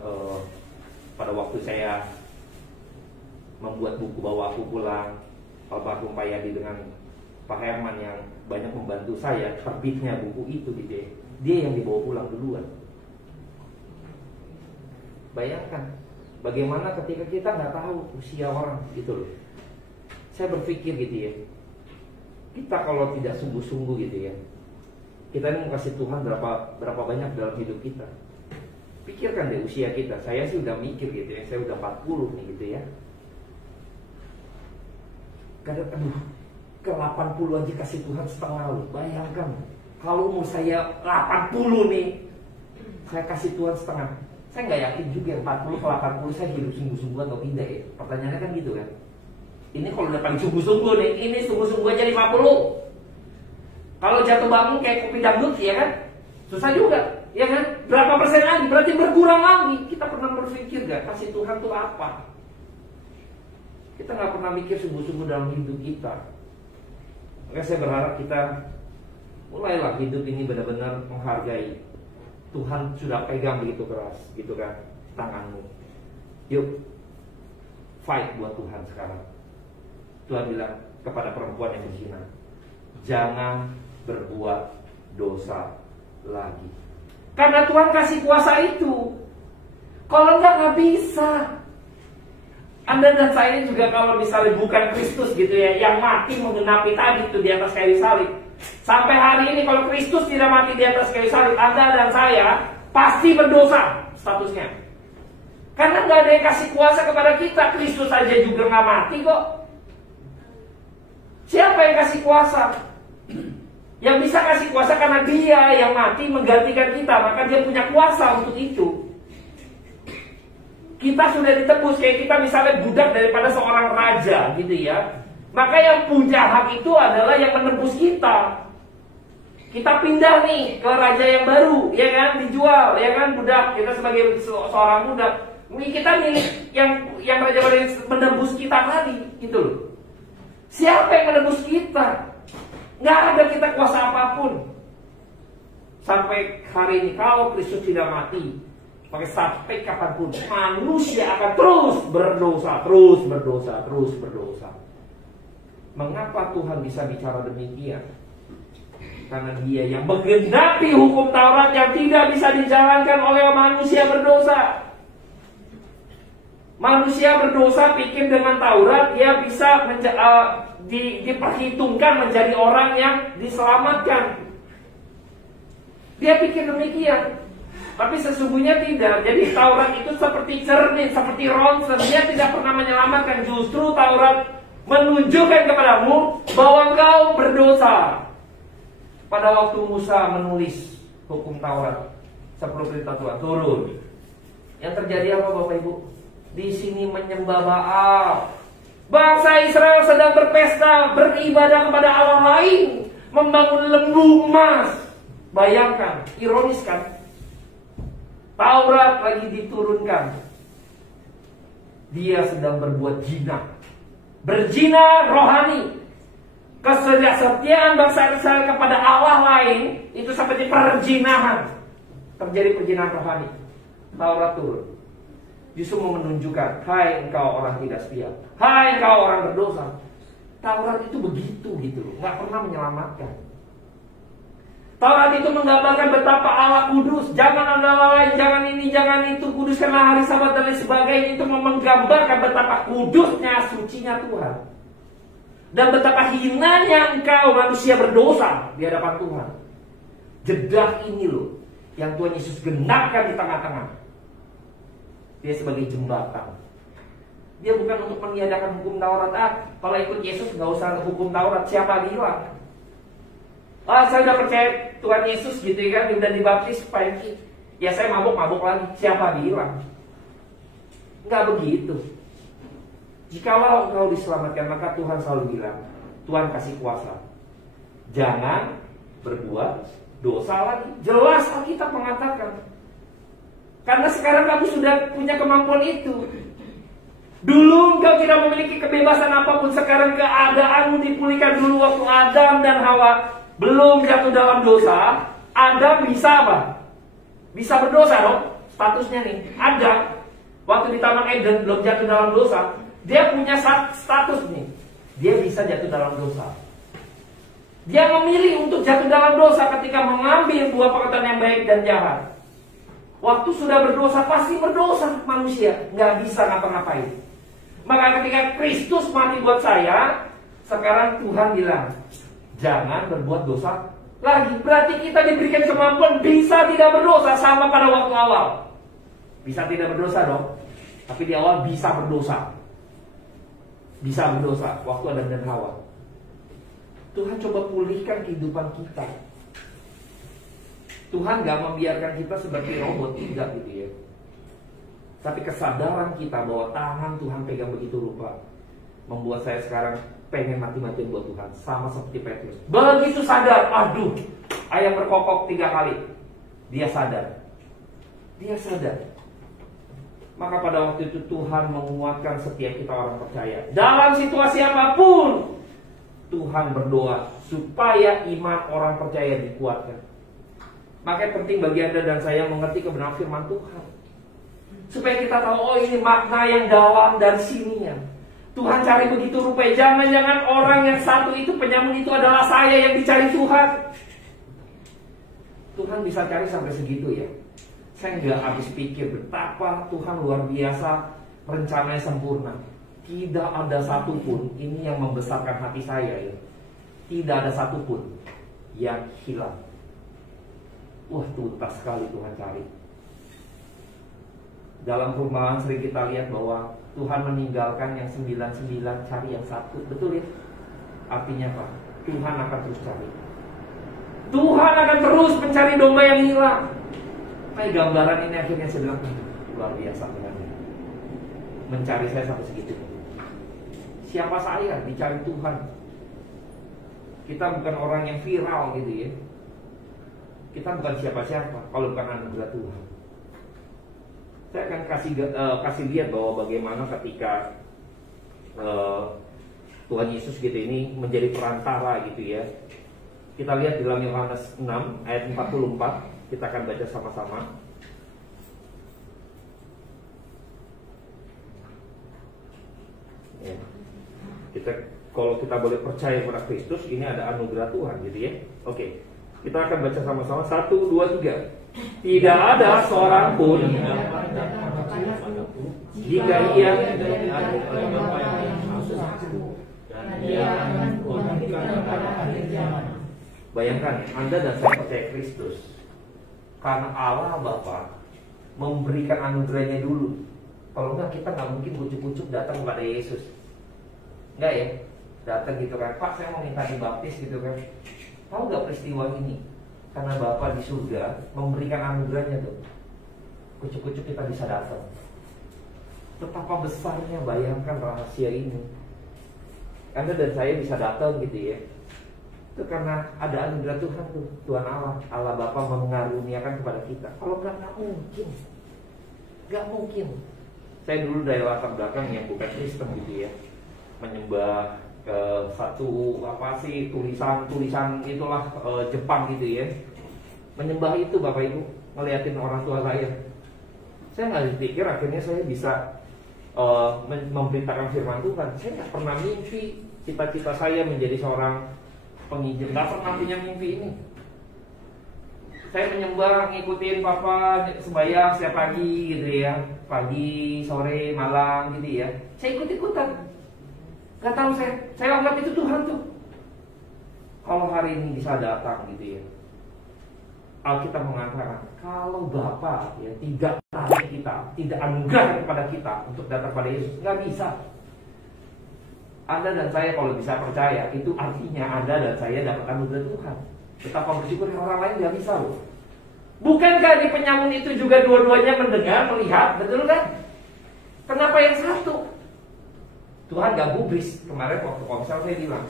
pada waktu saya membuat buku bawa aku pulang, almarhum Pak Yadi dengan Pak Herman yang banyak membantu saya terbitnya buku itu gitu ya. Dia yang dibawa pulang duluan. Bayangkan bagaimana ketika kita nggak tahu usia orang gitu loh. Saya berpikir gitu ya, kita kalau tidak sungguh-sungguh gitu ya, kita ini mau kasih Tuhan berapa banyak dalam hidup kita. Pikirkan deh usia kita. Saya sih udah mikir gitu ya, saya udah 40 nih gitu ya. Kadang ke 80 aja kasih Tuhan setengah loh. Bayangkan kalau umur saya 80 nih, saya kasih Tuhan setengah. Saya nggak yakin juga 40 ke 80 saya hidup sungguh-sungguh atau tidak ya. Pertanyaannya kan gitu kan. Ini kalau udah paling sungguh-sungguh nih, ini sungguh-sungguh aja 50. Kalau jatuh bangun kayak kopi dangdut ya kan, susah juga, ya kan? Berapa persen lagi? Berarti berkurang lagi. Kita pernah berpikir gak kasih Tuhan itu apa? Kita nggak pernah mikir sungguh-sungguh dalam hidup kita. Maka saya berharap kita mulailah hidup ini benar-benar menghargai. Tuhan sudah pegang begitu keras, gitu kan, tanganmu. Yuk, fight buat Tuhan sekarang. Tuhan bilang kepada perempuan yang berzina, jangan berbuat dosa lagi. Karena Tuhan kasih kuasa itu. Kalau nggak bisa. Anda dan saya ini juga kalau misalnya bukan Kristus gitu ya, yang mati menggenapi tadi itu di atas kayu salib. Sampai hari ini kalau Kristus tidak mati di atas kayu salib, Anda dan saya pasti berdosa statusnya. Karena nggak ada yang kasih kuasa kepada kita. Kristus saja juga nggak mati kok. Siapa yang kasih kuasa? Yang bisa kasih kuasa karena Dia yang mati menggantikan kita, maka Dia punya kuasa untuk itu. Kita sudah ditebus, kayak kita misalnya budak daripada seorang raja gitu ya. Maka yang punya hak itu adalah yang menebus kita. Kita pindah nih ke raja yang baru, ya kan, dijual, ya kan, budak. Kita sebagai seorang budak, ini kita milik yang raja baru yang menebus kita tadi, gitu loh. Siapa yang menebus kita? Nggak ada kita kuasa apapun. Sampai hari ini kalau Kristus tidak mati, maka sampai kapanpun manusia akan terus berdosa, terus berdosa, terus berdosa. Mengapa Tuhan bisa bicara demikian? Karena Dia yang menggenapi hukum Taurat yang tidak bisa dijalankan oleh manusia berdosa. Manusia berdosa pikir dengan Taurat dia bisa diperhitungkan menjadi orang yang diselamatkan. Dia pikir demikian. Tapi sesungguhnya tidak. Jadi Taurat itu seperti cermin, seperti ronsen. Dia tidak pernah menyelamatkan. Justru Taurat menunjukkan kepadamu bahwa engkau berdosa. Pada waktu Musa menulis hukum Taurat, 10 perintah Tuhan turun, yang terjadi apa Bapak Ibu? Di sini menyembah Baal. Bangsa Israel sedang berpesta, beribadah kepada Allah lain, membangun lembu emas. Bayangkan, ironis kan? Taurat lagi diturunkan, dia sedang berbuat zina, berzina rohani. Kesetiaan bangsa Israel kepada Allah lain itu seperti perzinahan. Terjadi perzinahan rohani. Taurat turun, justru mau menunjukkan, hai engkau orang tidak setia, hai engkau orang berdosa. Taurat itu begitu gitu loh, nggak pernah menyelamatkan. Taurat itu menggambarkan betapa Allah kudus, jangan ada lain, jangan ini, jangan itu, kuduskanlah hari Sabat dan lain sebagainya. Itu menggambarkan betapa kudusnya, sucinya Tuhan, dan betapa hinanya engkau manusia berdosa di hadapan Tuhan. Jedah ini loh yang Tuhan Yesus genapkan di tengah-tengah. Dia sebagai jembatan. Dia bukan untuk meniadakan hukum Taurat. Kalau ikut Yesus nggak usah hukum Taurat. Siapa bilang? Saya udah percaya Tuhan Yesus gitu kan, udah dibaptis, ya saya mabuk-mabuk lagi. Siapa bilang? Nggak begitu. Jikalau engkau diselamatkan, maka Tuhan selalu bilang, Tuhan kasih kuasa, jangan berbuat dosa lagi. Jelas Alkitab mengatakan. Karena sekarang kamu sudah punya kemampuan itu. Dulu engkau tidak memiliki kebebasan apapun. Sekarang keadaanmu dipulihkan. Dulu waktu Adam dan Hawa belum jatuh dalam dosa, Adam bisa apa? Bisa berdosa dong. Statusnya nih, Adam waktu di Taman Eden belum jatuh dalam dosa, dia punya status nih, dia bisa jatuh dalam dosa. Dia memilih untuk jatuh dalam dosa ketika mengambil buah perkataan yang baik dan jahat. Waktu sudah berdosa pasti berdosa manusia, nggak bisa ngapa-ngapain. Maka ketika Kristus mati buat saya, sekarang Tuhan bilang, jangan berbuat dosa lagi. Berarti kita diberikan kemampuan bisa tidak berdosa sama pada waktu awal. Bisa tidak berdosa dong, tapi di awal bisa berdosa. Bisa berdosa waktu Adam dan Hawa. Tuhan coba pulihkan kehidupan kita. Tuhan gak membiarkan kita seperti robot, tidak gitu ya. Tapi kesadaran kita bahwa tangan Tuhan pegang begitu rupa membuat saya sekarang pengen mati-matian buat Tuhan. Sama seperti Petrus, begitu sadar, aduh, ayam berkokok 3 kali, dia sadar. Dia sadar. Maka pada waktu itu Tuhan menguatkan setiap kita orang percaya. Dalam situasi apapun, Tuhan berdoa supaya iman orang percaya dikuatkan. Makanya penting bagi Anda dan saya mengerti kebenaran firman Tuhan, supaya kita tahu, oh ini makna yang dalam dan sininya. Tuhan cari begitu rupanya. Jangan-jangan orang yang satu itu, penyamun itu adalah saya yang dicari Tuhan. Tuhan bisa cari sampai segitu ya. Saya nggak habis pikir betapa Tuhan luar biasa, rencananya sempurna. Tidak ada satupun, ini yang membesarkan hati saya ya, tidak ada satupun yang hilang. Wah, tuntas sekali Tuhan cari. Dalam perumpamaan sering kita lihat bahwa Tuhan meninggalkan yang 99, cari yang satu. Betul ya? Artinya apa? Tuhan akan terus cari. Tuhan akan terus mencari domba yang hilang. Nah, gambaran ini akhirnya saya bilang, luar biasa Tuhan. mencari saya sampai segitu. Siapa saya? Dicari Tuhan. Kita bukan orang yang viral gitu ya. Kita bukan siapa-siapa kalau bukan anugerah Tuhan. Saya akan kasih lihat bahwa bagaimana ketika Tuhan Yesus gitu ini menjadi perantara gitu ya. Kita lihat di dalam Yohanes 6 ayat 44. Kita akan baca sama-sama. Ya. Kalau kita boleh percaya kepada Kristus, ini ada anugerah Tuhan gitu ya. Oke. Kita akan baca sama-sama 1, 2, 3. Tidak ada seorang pun jika ia bayangkan, Anda dan saya percaya Kristus karena Allah Bapa memberikan anugerahnya dulu. Kalau enggak, kita nggak mungkin kucuk-kucuk datang kepada Yesus. Enggak ya? Datang gitu kan, Pak saya mau minta dibaptis gitu kan. Tahu nggak peristiwa ini? Karena Bapa di surga memberikan anugerahnya tuh. Kucuk-kucuk kita bisa datang. Betapa besarnya, bayangkan rahasia ini. Anda dan saya bisa datang gitu ya. Itu karena ada anugerah Tuhan tuh, Tuhan Allah Bapa mengaruniakan kepada kita. Kalau nggak mungkin, nggak mungkin. Saya dulu dari latar belakang yang bukan Kristen gitu ya, menyembah satu tulisan itulah Jepang gitu ya. Menyembah itu Bapak Ibu, ngeliatin orang tua saya nggak dipikir akhirnya saya bisa memberitakan firman Tuhan. Saya nggak pernah mimpi cita-cita saya menjadi seorang penginjil, nggak pernah punya mimpi ini. Saya menyembah, ngikutin Papa sembahyang setiap pagi gitu ya, pagi, sore, malam gitu ya. Saya ikut-ikutan. Gak tahu saya anggap itu Tuhan tuh. Kalau hari ini bisa datang gitu ya, Alkitab mengatakan kalau Bapa ya tidak tarik kita, tidak anugerah kepada kita untuk datang pada Yesus, nggak bisa. Anda dan saya kalau bisa percaya, itu artinya Anda dan saya dapat anugerah Tuhan. Betapa bersyukur orang lain nggak bisa loh. Bukankah di penyamun itu juga dua-duanya mendengar, melihat, betul kan? Kenapa yang satu? Tuhan gak gubris. Kemarin waktu komsel saya bilang,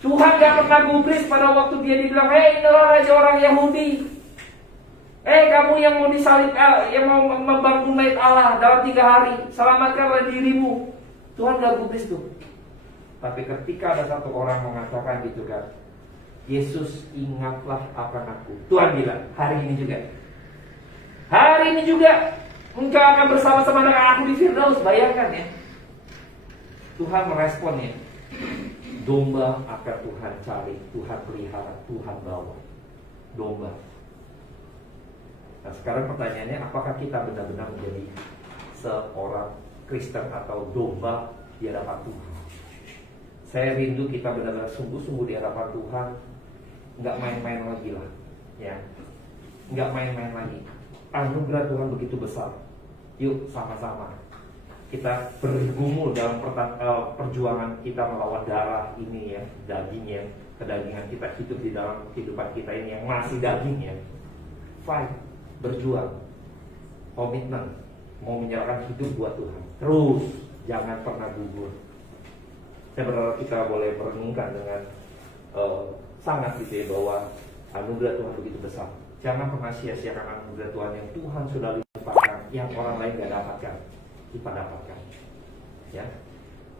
Tuhan gak pernah gubris pada waktu dia dibilang, hei inilah raja orang Yahudi, kamu yang mau disalib, yang mau membangun bait Allah dalam 3 hari, selamatkanlah dirimu. Tuhan gak gubris tuh. Tapi ketika ada satu orang mengatakan gitu kan, Yesus ingatlah akan aku, Tuhan bilang, hari ini juga engkau akan bersama-sama dengan aku di Firdaus. Bayangkan ya, Tuhan meresponnya, domba akan Tuhan cari, Tuhan pelihara, Tuhan bawa. Domba. Nah sekarang pertanyaannya, apakah kita benar-benar menjadi seorang Kristen atau domba di hadapan Tuhan? Saya rindu kita benar-benar sungguh-sungguh di hadapan Tuhan, nggak main-main lagi lah, ya, nggak main-main lagi. Anugerah Tuhan begitu besar. Yuk sama-sama kita bergumul dalam perjuangan kita melawan darah ini ya, daging yang kedagingan kita hidup di dalam kehidupan kita ini yang masih daging ya. Fight, berjuang, komitmen, mau menyerahkan hidup buat Tuhan. Terus, jangan pernah gugur. Saya berharap kita boleh merenungkan dengan sangat gitu ya, bahwa anugerah Tuhan begitu besar. Jangan pernah sia-siakan anugerah Tuhan yang Tuhan sudah limpahkan, yang orang lain gak dapatkan, kita dapatkan. Ya,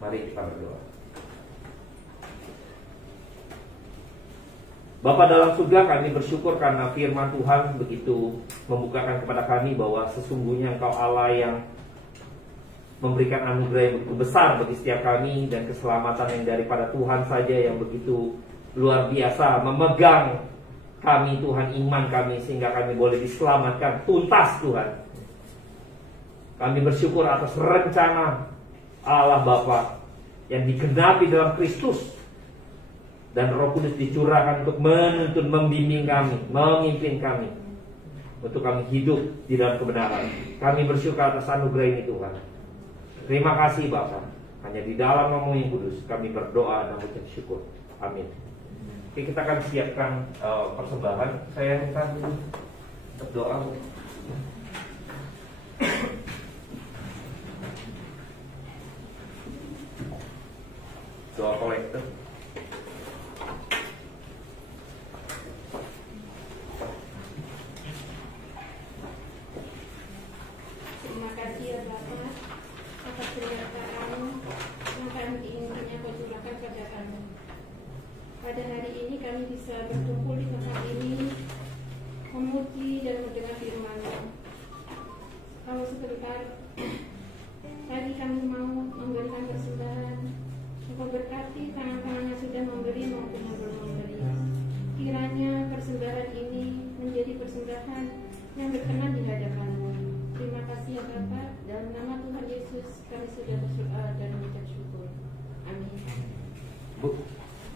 mari kita berdoa. Bapa dalam surga, kami bersyukur karena firman Tuhan begitu membukakan kepada kami bahwa sesungguhnya Engkau Allah yang memberikan anugerah yang begitu besar bagi setiap kami, dan keselamatan yang daripada Tuhan saja yang begitu luar biasa memegang kami Tuhan, iman kami, sehingga kami boleh diselamatkan tuntas Tuhan. Kami bersyukur atas rencana Allah Bapa yang digenapi dalam Kristus, dan Roh Kudus dicurahkan untuk menuntun, membimbing kami, memimpin kami, untuk kami hidup di dalam kebenaran. Kami bersyukur atas anugerah ini Tuhan. Terima kasih Bapa. Hanya di dalam nama yang kudus kami berdoa dan mengucap syukur. Amin. Oke, kita akan siapkan persembahan. Saya minta dulu berdoa. pada hari ini kami bisa berkumpul di tempat ini, memuji dan mendengar firman-Mu. Kalau sebentar tadi kami mau memberikan persembahan, Engkau berkati tangan-tangan yang sudah memberi maupun yang belum memberi. Kiranya persembahan ini menjadi persembahan yang berkenan di hadapan-Mu. Terima kasih ya Bapa, dalam nama Tuhan Yesus kami sudah berdoa dan mengucap syukur. Amin. Bu,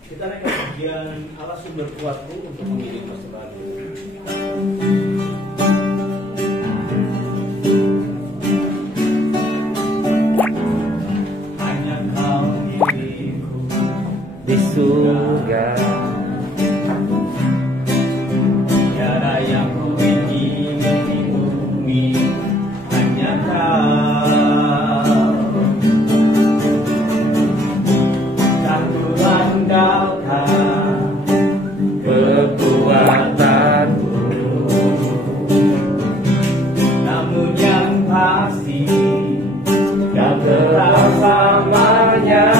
kita naik ke bagian Allah sumber kuatku untuk mengirim persembahan. Hanya Kau diriku Di surga tiada yang ku ingin di bumi, hanya Kau. Tak ku andalkan kekuatanku, namun yang pasti Kau bersamanya.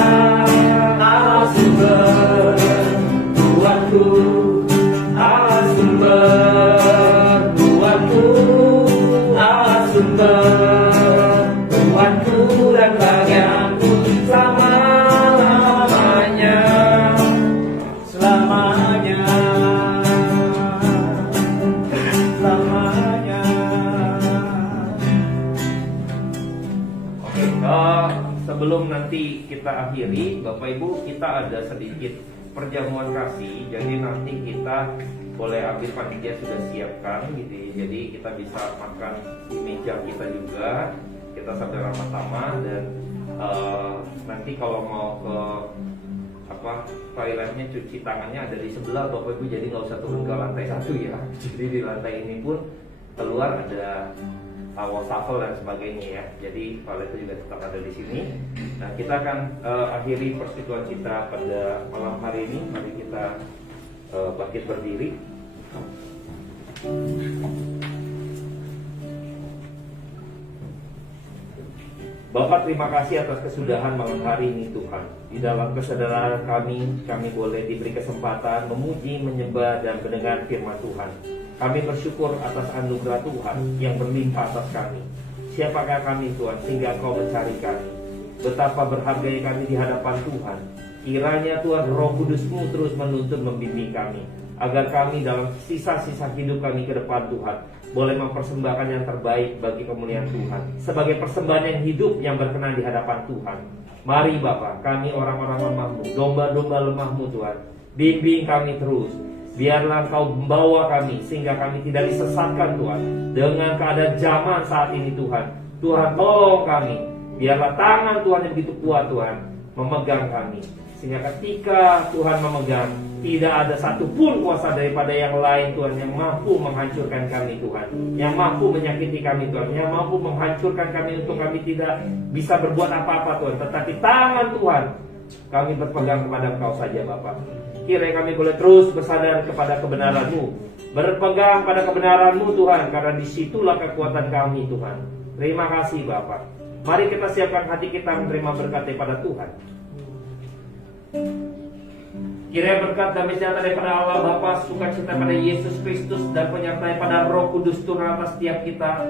Allah sumber kuatku, Allah sumber kuatku, Allah sumber kuatku dan bagianku selama-lamanya. selamanya, selamanya. Oke, sebelum nanti kita akhiri, Bapak Ibu, kita ada sedikit perjamuan kasih. Jadi nanti kita boleh ambil, panitia sudah siapkan gitu ya. Jadi kita bisa makan di meja kita juga. Kita sambil sama-sama dan nanti kalau mau ke toiletnya, cuci tangannya ada di sebelah Bapak Ibu. Jadi nggak usah turun ke lantai 1 ya. Jadi di lantai ini pun keluar ada wastafel dan sebagainya ya. Jadi toiletnya juga tetap ada di sini. Nah, kita akan akhiri persekutuan kita pada malam hari ini. Mari kita bangkit berdiri. Bapak, terima kasih atas kesudahan malam hari ini Tuhan. Di dalam kesadaran kami boleh diberi kesempatan memuji, menyembah, dan mendengar firman Tuhan. Kami bersyukur atas anugerah Tuhan yang berlimpah atas kami. Siapakah kami Tuhan sehingga Kau mencari kami? Betapa berhargai kami di hadapan Tuhan. Kiranya Tuhan Roh Kudus-Mu terus menuntun membimbing kami, agar kami dalam sisa-sisa hidup kami ke depan Tuhan boleh mempersembahkan yang terbaik bagi kemuliaan Tuhan, sebagai persembahan yang hidup yang berkenan di hadapan Tuhan. Mari Bapa, kami orang-orang lemah-Mu, domba-domba lemah-Mu Tuhan, bimbing kami terus. Biarlah Engkau membawa kami sehingga kami tidak disesatkan Tuhan dengan keadaan zaman saat ini Tuhan. Tuhan tolong kami, biarlah tangan Tuhan yang begitu kuat Tuhan memegang kami, sehingga ketika Tuhan memegang, tidak ada satupun kuasa daripada yang lain Tuhan yang mampu menghancurkan kami Tuhan, yang mampu menyakiti kami Tuhan, yang mampu menghancurkan kami untuk kami tidak bisa berbuat apa-apa Tuhan. Tetapi tangan Tuhan, kami berpegang kepada Engkau saja Bapa. Kiranya kami boleh terus bersandar kepada kebenaran-Mu, berpegang pada kebenaran-Mu Tuhan, karena disitulah kekuatan kami Tuhan. Terima kasih Bapa. Mari kita siapkan hati kita menerima berkat daripada Tuhan. Kiranya berkat damai sejahtera daripada Allah Bapa, sukacita pada Yesus Kristus, dan penyertaan pada Roh Kudus turun atas setiap kita.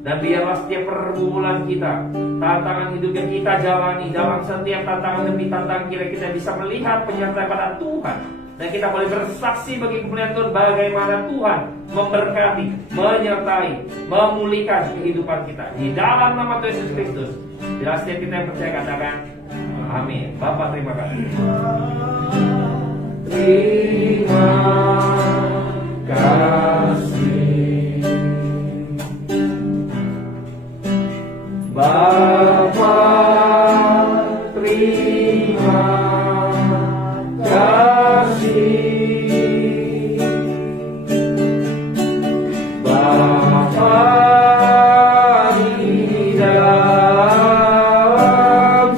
Dan biarlah setiap pergumulan kita, tantangan hidup yang kita jalani, dalam setiap tantangan demi tantangan, kira kita bisa melihat penyertaan pada Tuhan, dan kita boleh bersaksi bagi kemuliaan Tuhan bagaimana Tuhan memberkati, menyertai, memulihkan kehidupan kita. Di dalam nama Tuhan Yesus Kristus, bila setiap kita yang percaya katakan amin. Bapa, terima kasih. Terima kasih Bapa, terima kasih Bapa di dalam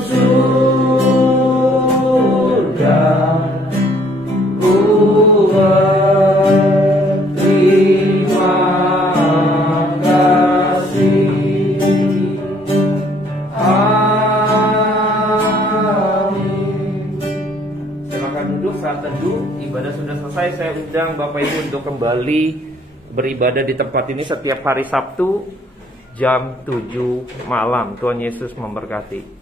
surga. silakan duduk saat teduh. Ibadah sudah selesai. Saya undang Bapak Ibu untuk kembali beribadah di tempat ini setiap hari Sabtu jam 7 malam. Tuhan Yesus memberkati.